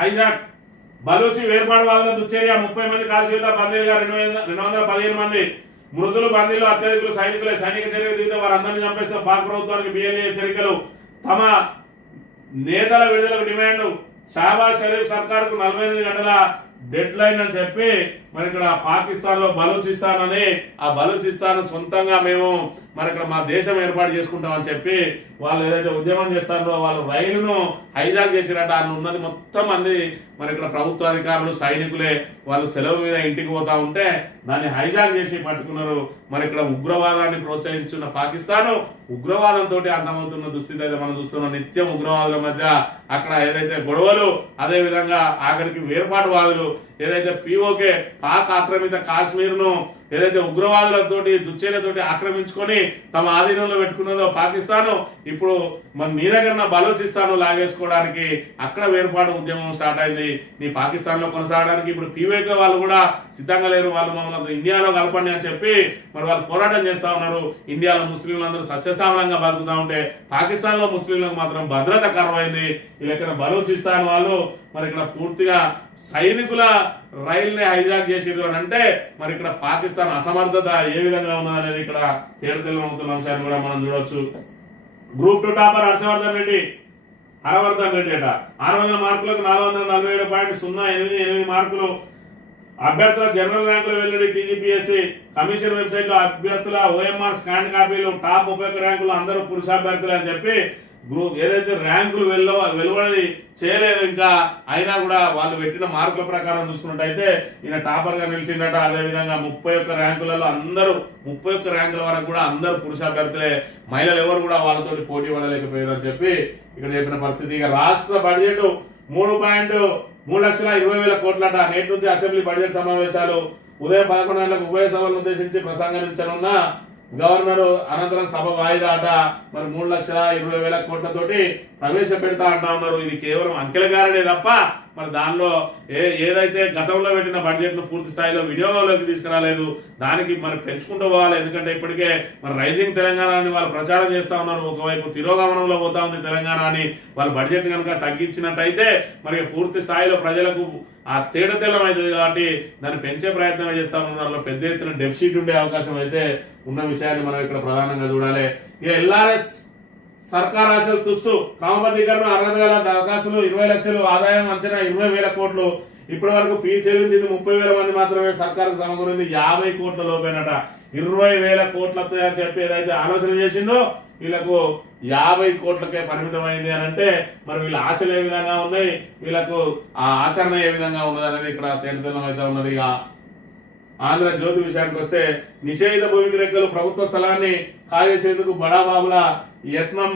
హైజాక్ బలూచి వేర్పాటువాదుల దుశ్చర్య 30 మంది కాల్చివేత, బందీలుగా 215 మంది మృతులు, బందీలు అత్యధికులు సైనికులే. సైనిక చర్యలు దిగితే వారందరినీ చంపేసిన పాక్ ప్రభుత్వానికి BLA హెచ్చరికలు. తమ నేతల విడుదలకు డిమాండ్. షహబాజ్ షరీఫ్ సర్కారుకు 48 గంటల డెడ్ లైన్ అని చెప్పి మరి ఇక్కడ పాకిస్తాన్ లో బలూచిస్తాన్ అని, ఆ బలూచిస్తాన్ సొంతంగా మేము మరి ఇక్కడ మా దేశం ఏర్పాటు చేసుకుంటామని చెప్పి వాళ్ళు ఏదైతే ఉద్యమం చేస్తారో వాళ్ళు రైలును హైజాక్ చేసిరట. అన్న ఉన్నది మొత్తం మంది మరి ఇక్కడ ప్రభుత్వ అధికారులు, సైనికులే. వాళ్ళు సెలవు మీద ఇంటికి పోతా ఉంటే దాన్ని హైజాక్ చేసి పట్టుకున్నారు. మరి ఇక్కడ ఉగ్రవాదాన్ని ప్రోత్సహించున్న పాకిస్తాన్ ఉగ్రవాదంతో అంతమవుతున్న దుస్థితి అయితే మనం చూస్తున్నాం. నిత్యం ఉగ్రవాదుల మధ్య అక్కడ ఏదైతే గొడవలు, అదే విధంగా ఆఖరికి వేర్పాటువాదులు ఏదైతే POK పాక్ ఆక్రమిత కాశ్మీర్ను ఏదైతే ఉగ్రవాదులతోటి దుశ్చర్యతోటి ఆక్రమించుకొని తమ ఆధీనంలో పెట్టుకున్నదో పాకిస్తాను, ఇప్పుడు మన నీ దగ్గర బలోచిస్తాను లాగేసుకోవడానికి అక్కడ వేర్పాటు ఉద్యమం స్టార్ట్ అయింది. నీ పాకిస్తాన్ లో కొనసాగడానికి ఇప్పుడు POK వాళ్ళు కూడా సిద్ధంగా లేరు. వాళ్ళు మమ్మల్ని ఇండియాలో కలపండి అని చెప్పి మరి వాళ్ళు పోరాటం చేస్తా ఉన్నారు. ఇండియాలో ముస్లింలందరూ సస్యశ్యామలంగా బతుకుతా ఉంటే పాకిస్తాన్ లో ముస్లింలకు మాత్రం భద్రత కరువైంది. వీళ్ళు ఇక్కడ బలోచిస్తాన్ వాళ్ళు మరి ఇక్కడ పూర్తిగా సైనికుల రైల్ని హైజాక్ చేసిరు అని అంటే మరి ఇక్కడ పాకిస్తాన్ అసమర్థత ఏ విధంగా ఉన్నదనేది ఇక్కడ తేలితెల్లమవుతున్న అంశాన్ని కూడా మనం చూడవచ్చు. గ్రూప్ 2 టాపర్ హర్షవర్ధన్ రెడ్డి అట 600 మార్కులకు 447.088 మార్కులు. అభ్యర్థుల జనరల్ ర్యాంకులు వెల్లడి. TGPSC కమిషన్ వెబ్సైట్ లో అభ్యర్థుల OMR స్కాన్ కాపీలు. టాప్ 31 ర్యాంకులు అందరూ పురుషాభ్యర్థులు అని చెప్పి గ్రూప్ ఏదైతే ర్యాంకులు వెలువడి చేయలేదు ఇంకా, అయినా కూడా వాళ్ళు పెట్టిన మార్కుల ప్రకారం చూసుకున్నట్టయితే ఈయన టాపర్ గా నిలిచిందట. అదేవిధంగా 31 ర్యాంకులలో అందరూ 31 ర్యాంకుల వరకు కూడా అందరూ పురుషాభ్యర్థులే. మహిళలు ఎవరు కూడా వాళ్ళతోటి పోటీ పడలేకపోయారు అని చెప్పి ఇక్కడ చెప్పిన పరిస్థితి. ఇక రాష్ట్ర బడ్జెట్ 3,20,000 కోట్లట. నేటి నుంచి అసెంబ్లీ బడ్జెట్ సమావేశాలు. ఉదయం 11 గంటలకు ఉభయ సభలను ఉద్దేశించి ప్రసంగించనున్న గవర్నర్ అనంతరం సభ వాయిదా అట. మరి 3,20,000 కోట్లతోటి ప్రవేశపెడతా అంటా ఉన్నారు. ఇది కేవలం అంకెలగారనే తప్ప మరి దానిలో ఏదైతే గతంలో పెట్టిన బడ్జెట్ ను పూర్తి స్థాయిలో వినియోగంలోకి తీసుకురాలేదు. దానికి మరి పెంచుకుంటూ పోవాలి. ఎందుకంటే ఇప్పటికే మరి రైజింగ్ తెలంగాణ అని వాళ్ళు ప్రచారం చేస్తా ఉన్నారు. ఒకవైపు తిరోగమనంలో పోతా ఉంది తెలంగాణ అని. వాళ్ళు బడ్జెట్ కనుక తగ్గించినట్టయితే మరి పూర్తి స్థాయిలో ప్రజలకు ఆ తేడతెల్లం అవుతుంది కాబట్టి దాన్ని పెంచే ప్రయత్నం చేస్తా ఉన్నారు. దానిలో పెద్ద ఎత్తున డెఫిసిట్ ఉండే అవకాశం అయితే ఉన్న విషయాన్ని మనం ఇక్కడ ప్రధానంగా చూడాలి. ఇక LRS సర్కార్ ఆశలు తుస్సు. క్రమబద్ధీకరణ అర్హత గల దరఖాస్తులు 20 లక్షలు. ఆదాయం అంచనా 20,000 కోట్లు. ఇప్పటి వరకు ఫీ చెల్లించింది 30,000 మంది మాత్రమే. సర్కారుకు సమకూరింది 50 కోట్ల లోపేనట. 20,000 కోట్లు వస్తాయని చెప్పి ఏదైతే ఆలోచన చేసిందో వీళ్ళకు 50 కోట్లకే పరిమితమైంది అని అంటే మరి వీళ్ళ ఆశలు ఏ విధంగా ఉన్నాయి, వీళ్ళకు ఆ ఆచరణ ఏ విధంగా ఉన్నది అనేది ఇక్కడ తేటతెల్లం అయితే ఉన్నది. ఇక ఆంధ్రజ్యోతి విషయానికి వస్తే నిషేధిత భూమికి రెక్కలు. ప్రభుత్వ స్థలాన్ని కాజేసేందుకు బడాబాబుల యత్నం.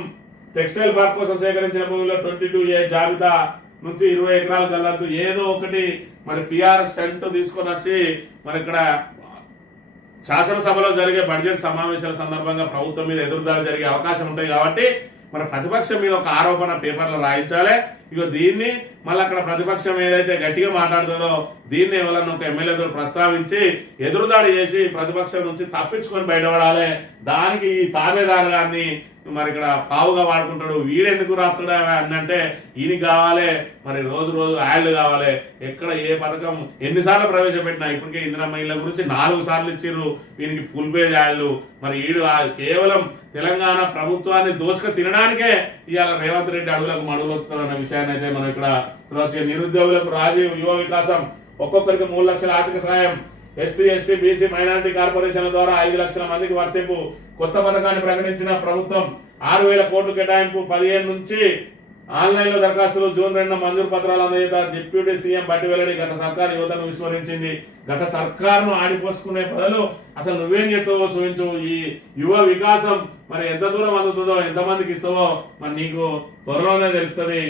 టెక్స్టైల్ పార్క్ కోసం సేకరించిన భూమిలో 22A జాబితా నుంచి 20 ఎకరాల గల్లంతు. ఏదో ఒకటి మరి PR స్టంట్ తీసుకొని వచ్చి మరి ఇక్కడ శాసనసభలో జరిగే బడ్జెట్ సమావేశాల సందర్భంగా ప్రభుత్వం మీద ఎదురుదాడి జరిగే అవకాశం ఉంటాయి కాబట్టి మన ప్రతిపక్షం మీద ఒక ఆరోపణ పేపర్లో రాయించాలి. ఇక దీన్ని మళ్ళీ అక్కడ ప్రతిపక్షం ఏదైతే గట్టిగా మాట్లాడుతుందో దీన్ని ఎవరన్నా ఒక ఎమ్మెల్యేతో ప్రస్తావించి ఎదురుదాడి చేసి ప్రతిపక్షం నుంచి తప్పించుకొని బయటపడాలి. దానికి ఈ తాబేదారు గారిని మరి ఇక్కడ పావుగా వాడుకుంటాడు. వీడెందుకు రాస్తాడు అంటే ఈయన కావాలి మరి రోజు యాడ్లు కావాలి. ఎక్కడ ఏ పథకం ఎన్నిసార్లు ప్రవేశపెట్టినా ఇప్పటికే ఇందిరమ్మ ఇళ్ళ గురించి 4 సార్లు ఇచ్చిర్రు. వీనికి ఫుల్ పేజ్ యాడ్లు. మరి ఈడు కేవలం తెలంగాణ ప్రభుత్వాన్ని దోసుక తినడానికే ఇవాళ రేవంత్ రెడ్డి అడుగులకు మడుగులు వస్తున్నారన్న విషయాన్ని అయితే మనం ఇక్కడ నిరుద్యోగులకు రాజీవ్ యువ వికాసం ఒక్కొక్కరికి 3 లక్షల ఆర్థిక సాయం. ఎస్సీ ఎస్టీ బీసీ మైనారిటీ కార్పొరేషన్ల ద్వారా 5 లక్షల మందికి వర్తింపు కొత్త పథకాన్ని ప్రకటించిన ప్రభుత్వం. 6,000 కోట్లు కేటాయింపు. 15 నుంచి ఆన్లైన్ లో దరఖాస్తులు. జూన్ 2 మంజూరు పత్రాలు అందజేత డిప్యూటీ సీఎం బట్టి వెల్లడి. గత సర్కార్ యువతను విస్మరించింది. గత సర్కారును ఆడిపోసుకునే బదులు అసలు నువ్వేం చెప్తావో చూపించు. ఈ యువ వికాసం మరి ఎంత దూరం అందుతుందో, ఎంతమందికి ఇస్తావో మరి నీకు త్వరలోనే తెలుస్తుంది.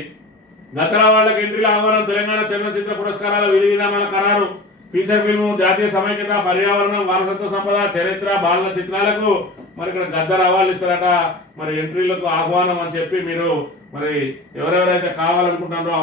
గతల వాళ్ళకి ఎంట్రీల ఆహ్వానం. తెలంగాణ చలనచిత్ర పురస్కారాల విధి విధానాల ఖరారు. ఫీచర్ ఫిల్మ్, జాతీయ సమైక్యత, పర్యావరణం, వారసత్వ సంపద, చరిత్ర, బాలల చిత్రాలకు మరి ఇక్కడ గద్దర్ అవార్డులు ఇస్తారట. మరి ఎంట్రీలకు ఆహ్వానం అని చెప్పి మీరు మరి ఎవరెవరైతే కావాలనుకుంటున్నారో ఆ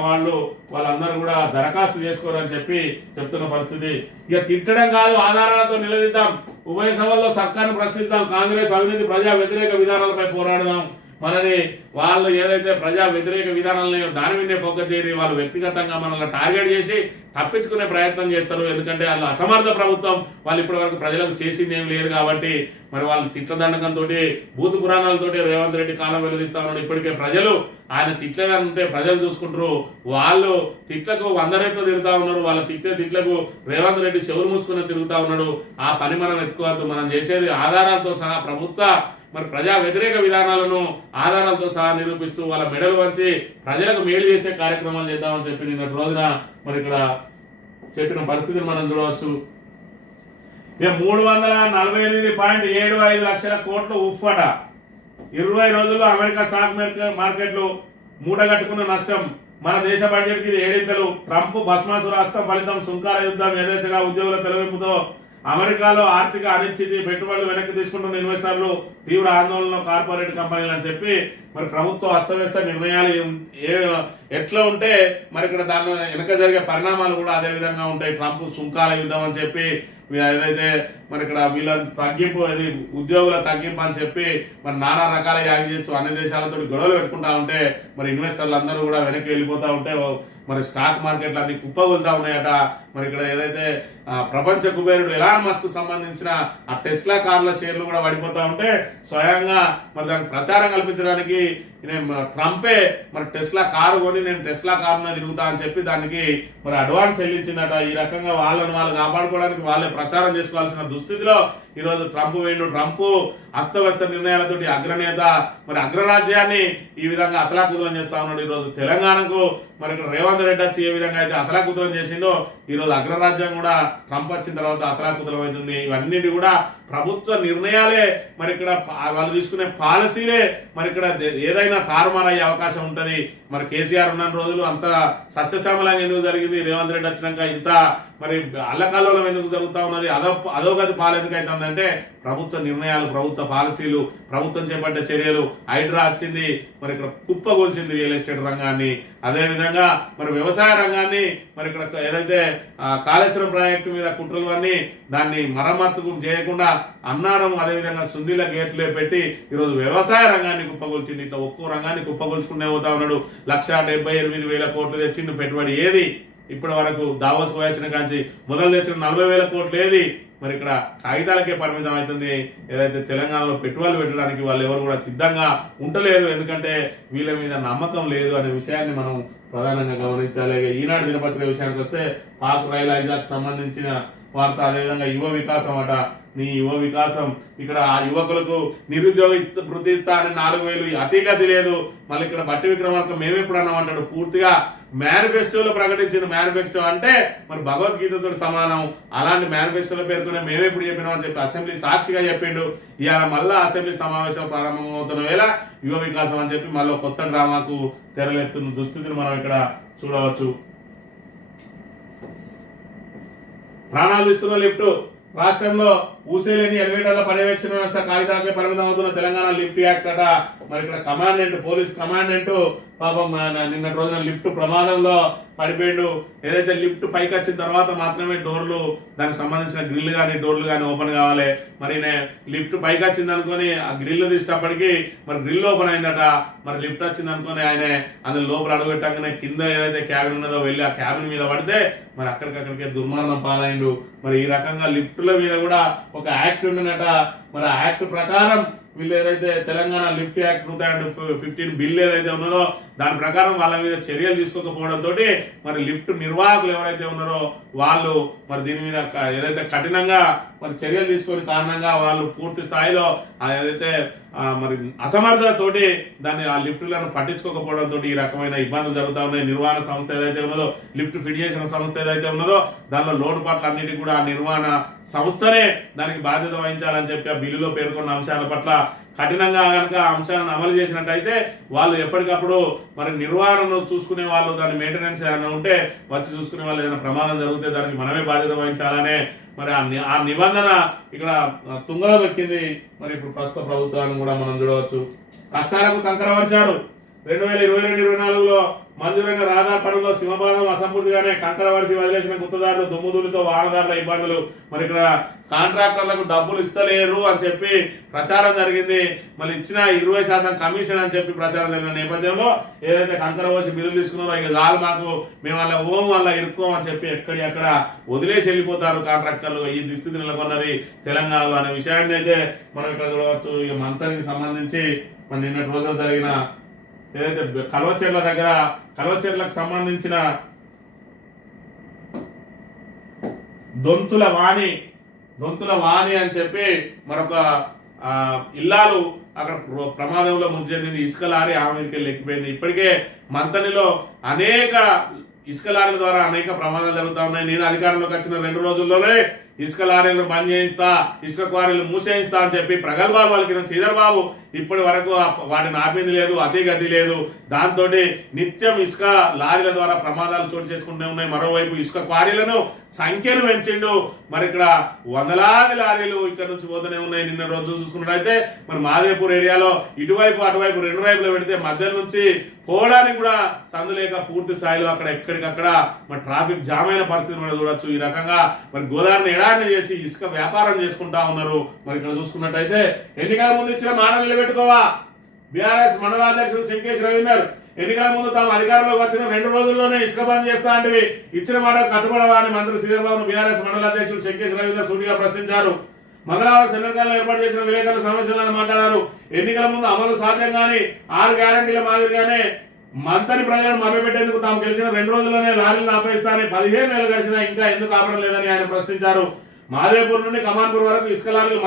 వాళ్ళందరూ కూడా దరఖాస్తు చేసుకోరని చెప్పి చెప్తున్న పరిస్థితి. ఇక తిట్టడం కాదు, ఆధారాలతో నిలదీద్దాం. ఉభయ సభల్లో సర్కార్ను ప్రశ్నిస్తాం. కాంగ్రెస్ అవినీతి ప్రజా వ్యతిరేక విధానాలపై పోరాడదాం. మనది వాళ్ళు ఏదైతే ప్రజా వ్యతిరేక విధానాలను దాని మీదే ఫోకస్ చేయరు. వాళ్ళు వ్యక్తిగతంగా మనల్ని టార్గెట్ చేసి తప్పించుకునే ప్రయత్నం చేస్తారు. ఎందుకంటే వాళ్ళు అసమర్థ ప్రభుత్వం. వాళ్ళు ఇప్పటి వరకు ప్రజలకు చేసింది ఏం లేదు కాబట్టి మరి వాళ్ళు తిట్లదండకంతో భూత పురాణాలతోటి రేవంత్ రెడ్డి కాలం వెలుదిస్తా ఉన్నాడు. ఇప్పటికే ప్రజలు ఆయన తిట్లేదంటే ప్రజలు చూసుకుంటారు. వాళ్ళు తిట్లకు 100 రెట్లు తిరుగుతా ఉన్నారు. వాళ్ళ తిట్లకు రేవంత్ రెడ్డి చెవులు మూసుకుని తిరుగుతా ఉన్నాడు. ఆ పని మనం ఎత్తుకోవద్దు. మనం చేసేది ఆధారాలతో సహా ప్రభుత్వ మరి ప్రజా వ్యతిరేక విధానాలను ఆధారాలతో సహా నిరూపిస్తూ వాళ్ళ మెడలు వంచి ప్రజలకు మేలు చేసే కార్యక్రమాలు చేద్దామని చెప్పి నిన్నటి రోజున మరి ఇక్కడ చెప్పిన పరిస్థితిని మనం చూడవచ్చు. ఇక 348.75 లక్షల కోట్లు ఉఫ్ఫట. 20 రోజుల్లో అమెరికా స్టాక్ మార్కెట్లు మూటగట్టుకున్న నష్టం. మన దేశ బడ్జెట్ కి 7 ఇంతలు. ట్రంప్ భస్మాసురాస్త్రం ఫలితం సుంకాల యుద్ధం. యథేచ్ఛగా ఉద్యోగుల తొలగింపుతో అమెరికాలో ఆర్థిక అనిశ్చితి. పెట్టుబడులు వెనక్కి తీసుకుంటున్న ఇన్వెస్టర్లు. తీవ్ర ఆందోళనలో కార్పొరేట్ కంపెనీలు అని చెప్పి మరి ప్రభుత్వ అస్తవ్యస్త నిర్ణయాలు ఎట్లా ఉంటే మరి ఇక్కడ దాని వెనక జరిగే పరిణామాలు కూడా అదే విధంగా ఉంటాయి. ట్రంప్ సుంకాల యుద్ధం అని చెప్పి ఏదైతే మరి ఇక్కడ వీళ్ళ తగ్గింపు, ఇది ఉద్యోగుల తగ్గింపు అని చెప్పి మరి నానా రకాల యాగి చేస్తూ అన్ని దేశాలతో గొడవలు పెట్టుకుంటా ఉంటే మరి ఇన్వెస్టర్లు అందరూ కూడా వెనక్కి వెళ్ళిపోతా ఉంటే మరి స్టాక్ మార్కెట్లు అన్ని కుప్పగొలుతా ఉన్నాయట. మరి ఇక్కడ ఏదైతే ప్రపంచ కుబేరుడు ఎలాన్ మస్క్ సంబంధించిన ఆ టెస్లా కార్ల షేర్లు కూడా పడిపోతా ఉంటే స్వయంగా మరి దానికి ప్రచారం కల్పించడానికి ట్రంపే మరి టెస్లా కారు కొని నేను టెస్లా కారులో తిరుగుతా అని చెప్పి దానికి మరి అడ్వాన్స్ చెల్లించిందట. ఈ రకంగా వాళ్ళని వాళ్ళు కాపాడుకోవడానికి వాళ్ళే ప్రచారం చేసుకోవాల్సిన దుస్థితిలో ఈరోజు ట్రంప్ వేయండు. ట్రంప్ అస్తవ్యస్త నిర్ణయాలతోటి అగ్రనేత మరి అగ్రరాజ్యాన్ని ఈ విధంగా అతలాకుతలం చేస్తా ఉన్నాడు. ఈరోజు తెలంగాణకు మరి ఇక్కడ రేవంత్ రెడ్డి వచ్చి ఏ విధంగా అయితే అతలాకుతలం చేసిందో ఈరోజు అగ్రరాజ్యం కూడా ట్రంప్ వచ్చిన తర్వాత అతలాకుతలం అవుతుంది. ఇవన్నిటి కూడా ప్రభుత్వ నిర్ణయాలే మరి ఇక్కడ వాళ్ళు తీసుకునే పాలసీలే మరి ఇక్కడ ఏదైనా తారుమారయ్యే అవకాశం ఉంటది. మరి కేసీఆర్ ఉన్న రోజులు అంత సస్యశ్యామలంగా ఎందుకు జరిగింది? రేవంత్ రెడ్డి వచ్చినాక ఇంత మరి అల్లకల్లోలం ఎందుకు జరుగుతా ఉన్నది? అధోగతి పాలు ఎందుకు అవుతుందంటే ప్రభుత్వ నిర్ణయాలు, ప్రభుత్వ పాలసీలు, ప్రభుత్వం చేపట్టే చర్యలు. హైడ్రా వచ్చింది మరి ఇక్కడ కుప్పగొల్చింది రియల్ ఎస్టేట్ రంగాన్ని. అదే విధంగా మరి వ్యవసాయ రంగాన్ని మరి ఇక్కడ ఏదైతే కాళేశ్వరం ప్రాజెక్టు మీద కుట్రలు అన్ని దాన్ని మరమ్మతుకు చేయకుండా అన్నారం అదేవిధంగా సుందీల గేట్లే పెట్టి ఈరోజు వ్యవసాయ రంగాన్ని కుప్పగొల్చింది. ఇట్లా ఒక్కో రంగాన్ని కుప్పగొల్చుకునే పోతా ఉన్నాడు. 1,78,000 కోట్లు తెచ్చిండు పెట్టుబడి. ఏది ఇప్పటి వరకు దావోస్ పోయొచ్చిన కాంచి మొదలు తెచ్చిన 40,000 కోట్లు ఏది? మరి ఇక్కడ కాగితాలకే పరిమితం అవుతుంది. ఏదైతే తెలంగాణలో పెట్టుబడులు పెట్టడానికి వాళ్ళు ఎవరు కూడా సిద్ధంగా ఉండలేరు. ఎందుకంటే వీళ్ళ మీద నమ్మకం లేదు అనే విషయాన్ని మనం ప్రధానంగా గమనించాలి. ఈనాడు దినపత్రిక విషయానికి వస్తే పాక్ రైల్ హైజాక్ సంబంధించిన వార్త. అదేవిధంగా యువ వికాసం అట. నీ యువ వికాసం ఇక్కడ ఆ యువకులకు నిరుద్యోగ వృత్తి ఇస్తా అని 4,000 అతిగతి లేదు. మళ్ళీ ఇక్కడ బట్టి విక్రమార్క మేమెప్పుడు అన్నాం అంటాడు. పూర్తిగా మేనిఫెస్టోలో ప్రకటించిన మేనిఫెస్టో అంటే మరి భగవద్గీతతో సమానం. అలాంటి మేనిఫెస్టోలో పేర్కొనే మేమెప్పుడు చెప్పినామని చెప్పి అసెంబ్లీ సాక్షిగా చెప్పిండు. ఇవాళ మళ్ళా అసెంబ్లీ సమావేశం ప్రారంభమవుతున్న వేళ యువ వికాసం అని చెప్పి మళ్ళీ కొత్త డ్రామాకు తెరలేస్తున్న దుస్థితిని మనం ఇక్కడ చూడవచ్చు. ప్రాణాలు తీస్తున్న లిఫ్ట్. రాష్ట్రంలో ఊసేలేని ఎలివేటర్ల పర్యవేక్షణ వ్యవస్థ కాగితాలకే పరిమితం అవుతున్న తెలంగాణ లిఫ్ట్ యాక్ట్ అట. మరి ఇక్కడ కమాండెంట్, పోలీస్ కమాండెంట్ పాపం నిన్న రోజున లిఫ్ట్ ప్రమాదంలో పడిపోయిండు. ఏదైతే లిఫ్ట్ పైకి వచ్చిన తర్వాత మాత్రమే డోర్లు, దానికి సంబంధించిన గ్రిల్ కానీ డోర్లు కానీ ఓపెన్ కావాలి. మరి లిఫ్ట్ పైకి వచ్చింది అనుకుని ఆ గ్రిల్ తీసేటప్పటికి మరి గ్రిల్ ఓపెన్ అయిందట. మరి లిఫ్ట్ వచ్చింది అనుకుని ఆయన అందులో లోపల అడుగుపెట్టగానే కింద ఏదైతే క్యాబిన్ ఉన్నదో వెళ్ళి ఆ క్యాబిన్ మీద పడితే మరి అక్కడికక్కడికే దుర్మరణం పాలైండు. మరి ఈ రకంగా లిఫ్టుల మీద కూడా ఒక యాక్ట్ ఉండినట. మరి ఆ యాక్ట్ ప్రకారం వీళ్ళు ఏదైతే తెలంగాణ లిఫ్ట్ యాక్ట్ 2015 బిల్ ఏదైతే ఉన్నదో దాని ప్రకారం వాళ్ళ మీద చర్యలు తీసుకోకపోవడంతో మరి లిఫ్ట్ నిర్వాహకులు ఎవరైతే ఉన్నారో వాళ్ళు మరి దీని మీద ఏదైతే కఠినంగా మరి చర్యలు తీసుకునే కారణంగా వాళ్ళు పూర్తి స్థాయిలో ఏదైతే మరి అసమర్థతతోటి దాన్ని ఆ లిఫ్ట్లను పట్టించుకోకపోవడంతో ఈ రకమైన ఇబ్బందులు జరుగుతూ ఉన్నాయి. నిర్వహణ సంస్థ ఏదైతే ఉన్నదో, లిఫ్ట్ ఫిట్ చేసిన సంస్థ ఏదైతే ఉన్నదో దానిలో లోటుపాట్ల అన్నిటికీ కూడా ఆ నిర్వహణ సంస్థనే దానికి బాధ్యత వహించాలని చెప్పి ఆ బిల్లులో పేర్కొన్న అంశాల పట్ల కఠినంగా కనుక అంశాలను అమలు చేసినట్టయితే వాళ్ళు ఎప్పటికప్పుడు మరి నిర్వహణను చూసుకునే వాళ్ళు, దాని మెయింటెనెన్స్ ఏదైనా ఉంటే వచ్చి చూసుకునే వాళ్ళు, ఏదైనా ప్రమాదం జరిగితే దానికి మనమే బాధ్యత వహించాలనే మరి ఆ నిబంధన ఇక్కడ తుంగలో దొక్కింది. మరి ఇప్పుడు ప్రస్తుత ప్రభుత్వాన్ని కూడా మనం చూడవచ్చు. కష్టాలకు కంకర పరిచారు. 2022-24లో మంజూరైన రహదారి పనుల్లో సింహపాదం అసంపూర్తిగానే కంకర వరిసి వదిలేసిన గుత్తదారులు దుమ్ముదూలితో వాహనదారుల ఇబ్బందులు. మరి ఇక్కడ కాంట్రాక్టర్లకు డబ్బులు ఇస్తలేరు అని చెప్పి ప్రచారం జరిగింది. మళ్ళీ ఇచ్చిన 20% కమిషన్ అని చెప్పి ప్రచారం జరిగిన నేపథ్యంలో ఏదైతే కంకర పోసి బిల్లులు తీసుకున్నారో ఇక చాలు మాకు, మేము వాళ్ళ ఓం వల్ల ఇరుక్కోమని చెప్పి ఎక్కడ వదిలేసి వెళ్ళిపోతారు కాంట్రాక్టర్లు. ఈ దుస్థితి నెలకొన్నది తెలంగాణలో అనే విషయాన్ని అయితే మనం ఇక్కడ చూడవచ్చు. ఇక మంత్రికి సంబంధించి మరి నిన్నటి రోజున జరిగిన ఏదైతే కల్వచెర్ల దగ్గర కల్వచెర్లకు సంబంధించిన దొంతుల వాణి అని చెప్పి మరొక ఇల్లాలు అక్కడ ప్రమాదంలో మృతి చెందింది. ఇసుక లారీ ఆమెకి ఎక్కిపోయింది. ఇప్పటికే మంతనిలో అనేక ఇసుక లారీల ద్వారా అనేక ప్రమాదాలు జరుగుతూ ఉన్నాయి. నేను అధికారంలోకి వచ్చిన 2 రోజుల్లోనే ఇసుక లారీలను బంద్ చేయిస్తా, ఇసుక క్వారీలు మూసేయిస్తా అని చెప్పి ప్రగల్భాలు పలికిన శ్రీధర్ బాబు ఇప్పటి వరకు వాటిని ఆపింది లేదు, అతి గతి లేదు. దాంతో నిత్యం ఇసుక లారీల ద్వారా ప్రమాదాలు చోటు చేసుకుంటూ ఉన్నాయి. మరోవైపు ఇసుక క్వారీలను సంఖ్యను పెంచిండు. మరి ఇక్కడ వందలాది లారీలు ఇక్కడ నుంచి పోతూనే ఉన్నాయి. నిన్న రోజు చూసుకున్నట్టయితే మరి మాదేపూర్ ఏరియాలో ఇటువైపు అటువైపు 2 వైపులో పెడితే మధ్య నుంచి పోవడానికి కూడా సందు లేక పూర్తి స్థాయిలో అక్కడ ఎక్కడికక్కడ మరి ట్రాఫిక్ జామ్ అయిన పరిస్థితి మనం చూడొచ్చు. ఈ రకంగా మరి గోదావరిని ఎడారిని చేసి ఇసుక వ్యాపారం చేసుకుంటా ఉన్నారు. మరి ఇక్కడ చూసుకున్నట్టయితే ఎన్నికల ముందు ఇచ్చిన మాట నిలబెట్టుకోవా బీఆర్ఎస్ మండలాధ్యక్షుడు శంకేష్ రవీందర్ ఎన్నికల ముందు తాము అధికారంలోకి వచ్చిన 2 రోజుల్లోనే ఇసుక బంద్ చేస్తా అంటే ఇచ్చిన మాట కట్టుబడవా అని మంత్రి శ్రీధర్బాబును బీఆర్ఎస్ మండలాధ్యక్షుడు శంకేష్ రవీందర్ సూటిగా ప్రశ్నించారు. మంగళవారం సెంట్రల్ ఏర్పాటు చేసిన విలేకరుల సమావేశంలో మాట్లాడారు. ఎన్నికల ముందు అమలు సాధ్యం కాని 6 గ్యారంటీల మాదిరిగానే మంత్రి ప్రజలను మభ్యపెట్టేందుకు తాము గెలిచిన 2 రోజుల్లోనే లారీలను ఆపేస్తానని 15 నెలలు గడిచినా ఇంకా ఎందుకు ఆపడం లేదని ఆయన ప్రశ్నించారు. మాదేపూర్ నుండి కమాన్పూర్ వరకు ఇసుక లారీలు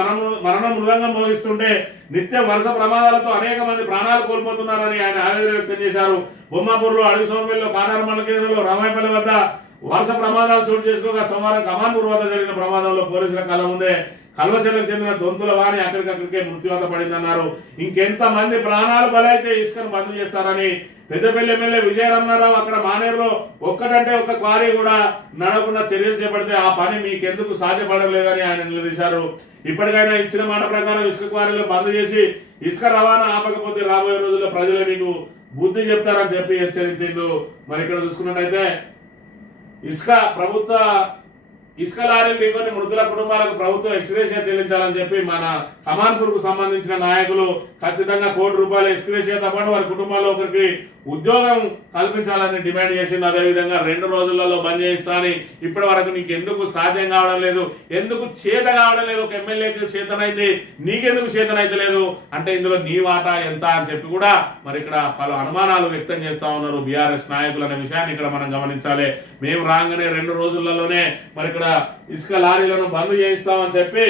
మరణం మృదంగం మోగిస్తుంటే నిత్యం వరుస ప్రమాదాలతో అనేక మంది ప్రాణాలు కోల్పోతున్నారని ఆయన ఆవేదన వ్యక్తం చేశారు. బొమ్మాపూర్లో, అడవి సోమపల్లిలో, కానార మండల కేంద్రంలో, రామాయపల్లి వద్ద వరుస ప్రమాదాలు చోటు చేసుకోగా సోమవారం కమాన్పూర్ వద్ద జరిగిన ప్రమాదంలో పోలీసుల కళ్ళ ముందే కల్వచెర్లకు చెందిన దొంతుల వాణి అక్కడికక్కడికే మృత్యువాత పడిందన్నారు. ఇంకెంత మంది ప్రాణాలు బలైతే ఇసుకను బంద్ చేస్తారని పెద్దపల్లి ఎమ్మెల్యే విజయరమణారావు అక్కడ మానేరులో ఒక్కటంటే ఒక్క క్వారీ కూడా నడకుండా చర్యలు చేపడితే ఆ పని మీకెందుకు సాధ్యపడలేదని ఆయన నిలదీశారు. ఇప్పటికైనా ఇచ్చిన మాట ప్రకారం ఇసుక క్వారీలు బంద్ చేసి ఇసుక రవాణా ఆపకపోతే రాబోయే రోజుల్లో ప్రజలే మీకు బుద్ధి చెప్తారని చెప్పి హెచ్చరించిండు. మరి ఇక్కడ చూసుకున్నట్టయితే ఇసుక లారీలు ఢీకొని మృతుల కుటుంబాలకు ప్రభుత్వం ఎక్స్గ్రేషియా చెల్లించాలని చెప్పి మన కమాన్పూర్ కు సంబంధించిన నాయకులు ఖచ్చితంగా ₹1 ఎక్స్గ్రేషియాతో పాటు వారి కుటుంబాల్లో ఒకరికి ఉద్యోగం కల్పించాలని డిమాండ్ చేసింది. అదేవిధంగా 2 రోజులలో బంద్ చేయిస్తా అని ఇప్పటి వరకు నీకు ఎందుకు సాధ్యం కావడం లేదు, ఎందుకు చేత కావడం లేదు? ఒక ఎమ్మెల్యేకి చేతనైంది, నీకెందుకు చేతనైతే లేదు అంటే ఇందులో నీ వాటా ఎంత అని చెప్పి కూడా మరి ఇక్కడ పలు అనుమానాలు వ్యక్తం చేస్తా ఉన్నారు బీఆర్ఎస్ నాయకులు అనే విషయాన్ని ఇక్కడ మనం గమనించాలి. మేము రాగానే 2 రోజులలోనే మరి ఇక్కడ ఇసుక లారీలను బంద్ చేయిస్తామని చెప్పి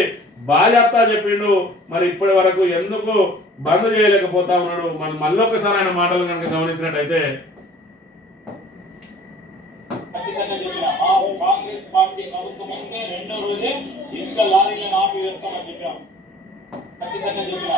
బాజాప్తా చెప్పిండు. మరి ఇప్పటి వరకు ఎందుకు బంద్ చేయలేకపోతా ఉన్నాడు? మనం మళ్ళొకసారి ఆయన మాటలు కనుక గమనించినట్టయితే కాంగ్రెస్ పార్టీ ప్రభుత్వం ఉంటే 2వ రోజే ఇసుక లారీలను ఆపివేస్తామని చెప్పాం. ఖచ్చితంగా చెప్పిన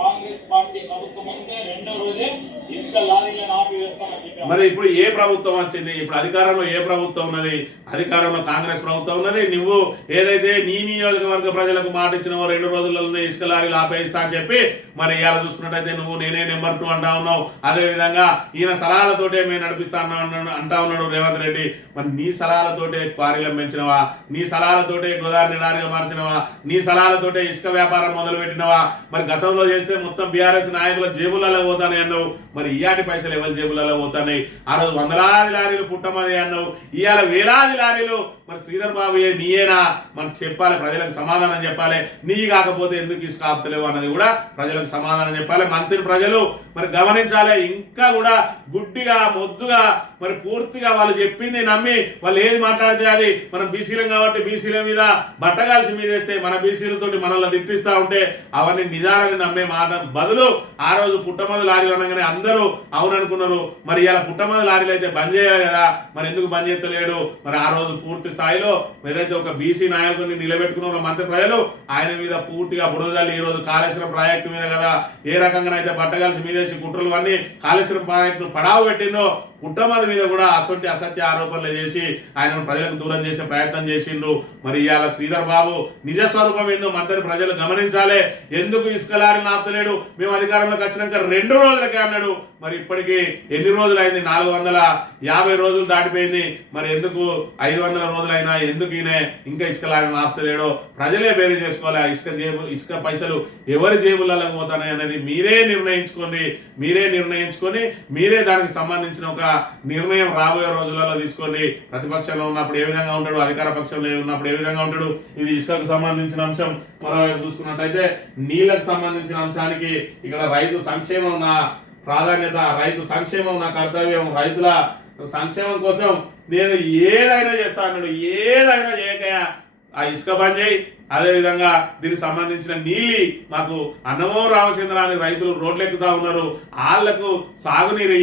కాంగ్రెస్ పార్టీ ప్రభుత్వం ఉంటే 2వ రోజే ఇసుక లారీలను ఆపివేస్తామని చెప్పాం. మరి ఇప్పుడు ఏ ప్రభుత్వం వచ్చింది? ఇప్పుడు అధికారంలో ఏ ప్రభుత్వం ఉన్నది? అధికారంలో కాంగ్రెస్ ప్రభుత్వం ఉన్నది. నువ్వు ఏదైతే నీ నియోజకవర్గ ప్రజలకు మాట ఇచ్చినావో 2 రోజుల్లోనే ఇసుక లారీలు ఆపేయిస్తా అని చెప్పి మరి ఇవాళ చూసుకున్నట్టయితే నువ్వు నేనే నెంబర్ 2 అంటా ఉన్నావు. అదే విధంగా ఈయన సలహాలతోటే మేము నడిపిస్తా అంటా ఉన్నాడు రేవంత్ రెడ్డి. మరి నీ సలహాలతోటే క్వారీలను పెంచినవా? నీ సలహాలతోటే గోదావరి నిడారిగా మార్చినవా? నీ సలహాలతోటే ఇసుక వ్యాపారం మొదలు పెట్టినవా? మరి గతంలో చేస్తే మొత్తం బీఆర్ఎస్ నాయకుల జేబులలో పోతానే అన్నావు. మరి ఇయాటి పైసలు ఎవరి జేబులలో జేబులలో పోతున్నాయి. ఆ రోజు వందలాది లారీలు పుట్టమది అన్నావు, ఇవాళ వేలాది లారీలు. మరి శ్రీధర్ బాబు నీయేనా మనకు చెప్పాలి, ప్రజలకు సమాధానం చెప్పాలి. నీ కాకపోతే ఎందుకు ఇసుక ఆపుతలేవు అన్నది కూడా ప్రజలకు సమాధానం చెప్పాలి. మంత్రి ప్రజలు మరి గమనించాలి. ఇంకా కూడా గుడ్డిగా మొద్దుగా మరి పూర్తిగా వాళ్ళు చెప్పింది నమ్మి వాళ్ళు ఏది మాట్లాడితే అది మనం బీసీలం కాబట్టి బీసీల మీద బట్టగాల్సి మీదేస్తే మన బీసీలతోటి మనల్ని తిప్పిస్తా ఉంటే అవన్నీ నిజాలని నమ్మే మాట బదులు ఆ రోజు పుట్టమది లారీలు అనగానే అందరూ అవుననుకున్నారు. మరి ఇలా పుట్టమది లారీలు అయితే బంద్ చేయాలి కదా, మరి ఎందుకు బంద్ చేస్తలేడు? మరి ఆ రోజు పూర్తి స్థాయిలో ఏదైతే ఒక బీసీ నాయకుడిని నిలబెట్టుకున్న మంత్రి ప్రజలు ఆయన మీద పూర్తిగా బురదలు ఈ రోజు కాళేశ్వరం ప్రాజెక్టు మీద కదా ఏ రకంగానైతే బట్టగాల్సి మీదేసి కుట్రలు అన్ని కాళేశ్వరం ప్రాజెక్టును పడావు పెట్టిందో పుట్టమది మీద కూడా అసొంటి అసత్య ఆరోపణలు చేసి ఆయనను ప్రజలకు దూరం చేసే ప్రయత్నం చేసిండ్రు. మరి ఇవాళ శ్రీధర్ బాబు నిజ స్వరూపం ఏందో మంత్రి ప్రజలు గమనించాలి. ఎందుకు ఇసుక లారీ ఆపుతలేడు? మేము అధికారంలోకి వచ్చినాక 2 రోజులకే అన్నాడు. మరి ఇప్పటికీ ఎన్ని రోజులు అయింది? 450 రోజులు దాటిపోయింది. మరి ఎందుకు 500 రోజులైనా ఎందుకు ఈయన ఇంకా ఇసుక లారీని ఆపుతలేడో ప్రజలే బేరీ చేసుకోవాలి. ఇసుక పైసలు ఎవరి జేబులలో పోతాయి అనేది మీరే నిర్ణయించుకొని మీరే దానికి సంబంధించిన ఒక నిర్ణయం రాబోయే రోజులలో తీసుకొని ప్రతిపక్షంలో ఉన్నప్పుడు ఏ విధంగా ఉంటాడు, అధికార పక్షంలో ఉన్నప్పుడు ఏ విధంగా ఉంటాడు. ఇది ఇసుకకు సంబంధించిన అంశం. మరోవైపు చూసుకున్నట్టయితే నీళ్లకు సంబంధించిన అంశానికి ఇక్కడ రైతు సంక్షేమం నా ప్రాధాన్యత, రైతు సంక్షేమం నా కర్తవ్యం, రైతుల సంక్షేమం కోసం నేను ఏదైనా చేస్తా అన్నాడు. ఏదైనా చేయకయా ఆ ఇసుక బంద్ చేయి, అదే విధంగా దీనికి సంబంధించిన నీళ్ళు మాకు అన్నమో రామచంద్ర అని రైతులు రోడ్లు ఎక్కుతా ఉన్నారు. వాళ్ళకు సాగునీరు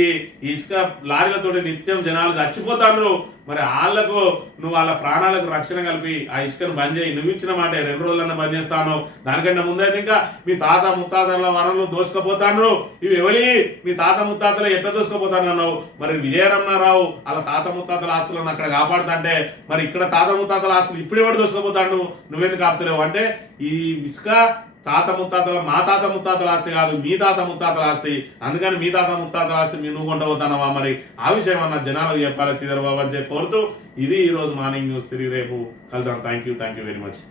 ఇసుక లారీలతో నిత్యం జనాలు చచ్చిపోతారు. మరి వాళ్ళకు నువ్వు వాళ్ళ ప్రాణాలకు రక్షణ కలిపి ఆ ఇసుకను బంద్ చేయి. నువ్వు ఇచ్చిన మాట 2 రోజులన్నా బంద్ చేస్తాను. దానికంటే ముందైతే ఇంకా మీ తాత ముత్తాతల వనరులు దోసుకపోతాను. ఇవి ఎవరి మీ తాత ముత్తాతలు ఎట్లా దోసుకపోతాను అన్నావు. మరి విజయరమణారావు వాళ్ళ తాత ముత్తాతల ఆస్తులను అక్కడ కాపాడుతుంటే మరి ఇక్కడ తాత ముత్తాతల ఆస్తులు ఇప్పుడు ఎవరు దోసుకపోతాడు? నువ్వెందుకు ఆపుతలేవు అంటే ఈ ఇసుక తాత ముత్తాతల మా తాత ముత్తాతల ఆస్తి కాదు, మీ తాత ముత్తాతల ఆస్తి. అందుకని మీ తాత ముత్తాతల ఆస్తి మీ నువ్వు కొంటపోతానవా? మరి ఆ విషయం అన్న జనాలకు చెప్పాలి శ్రీధర్ బాబు అని కోరుతూ ఇది ఈ రోజు మార్నింగ్ న్యూస్. తిరిగి రేపు కలుద్దాం. Thank you very much.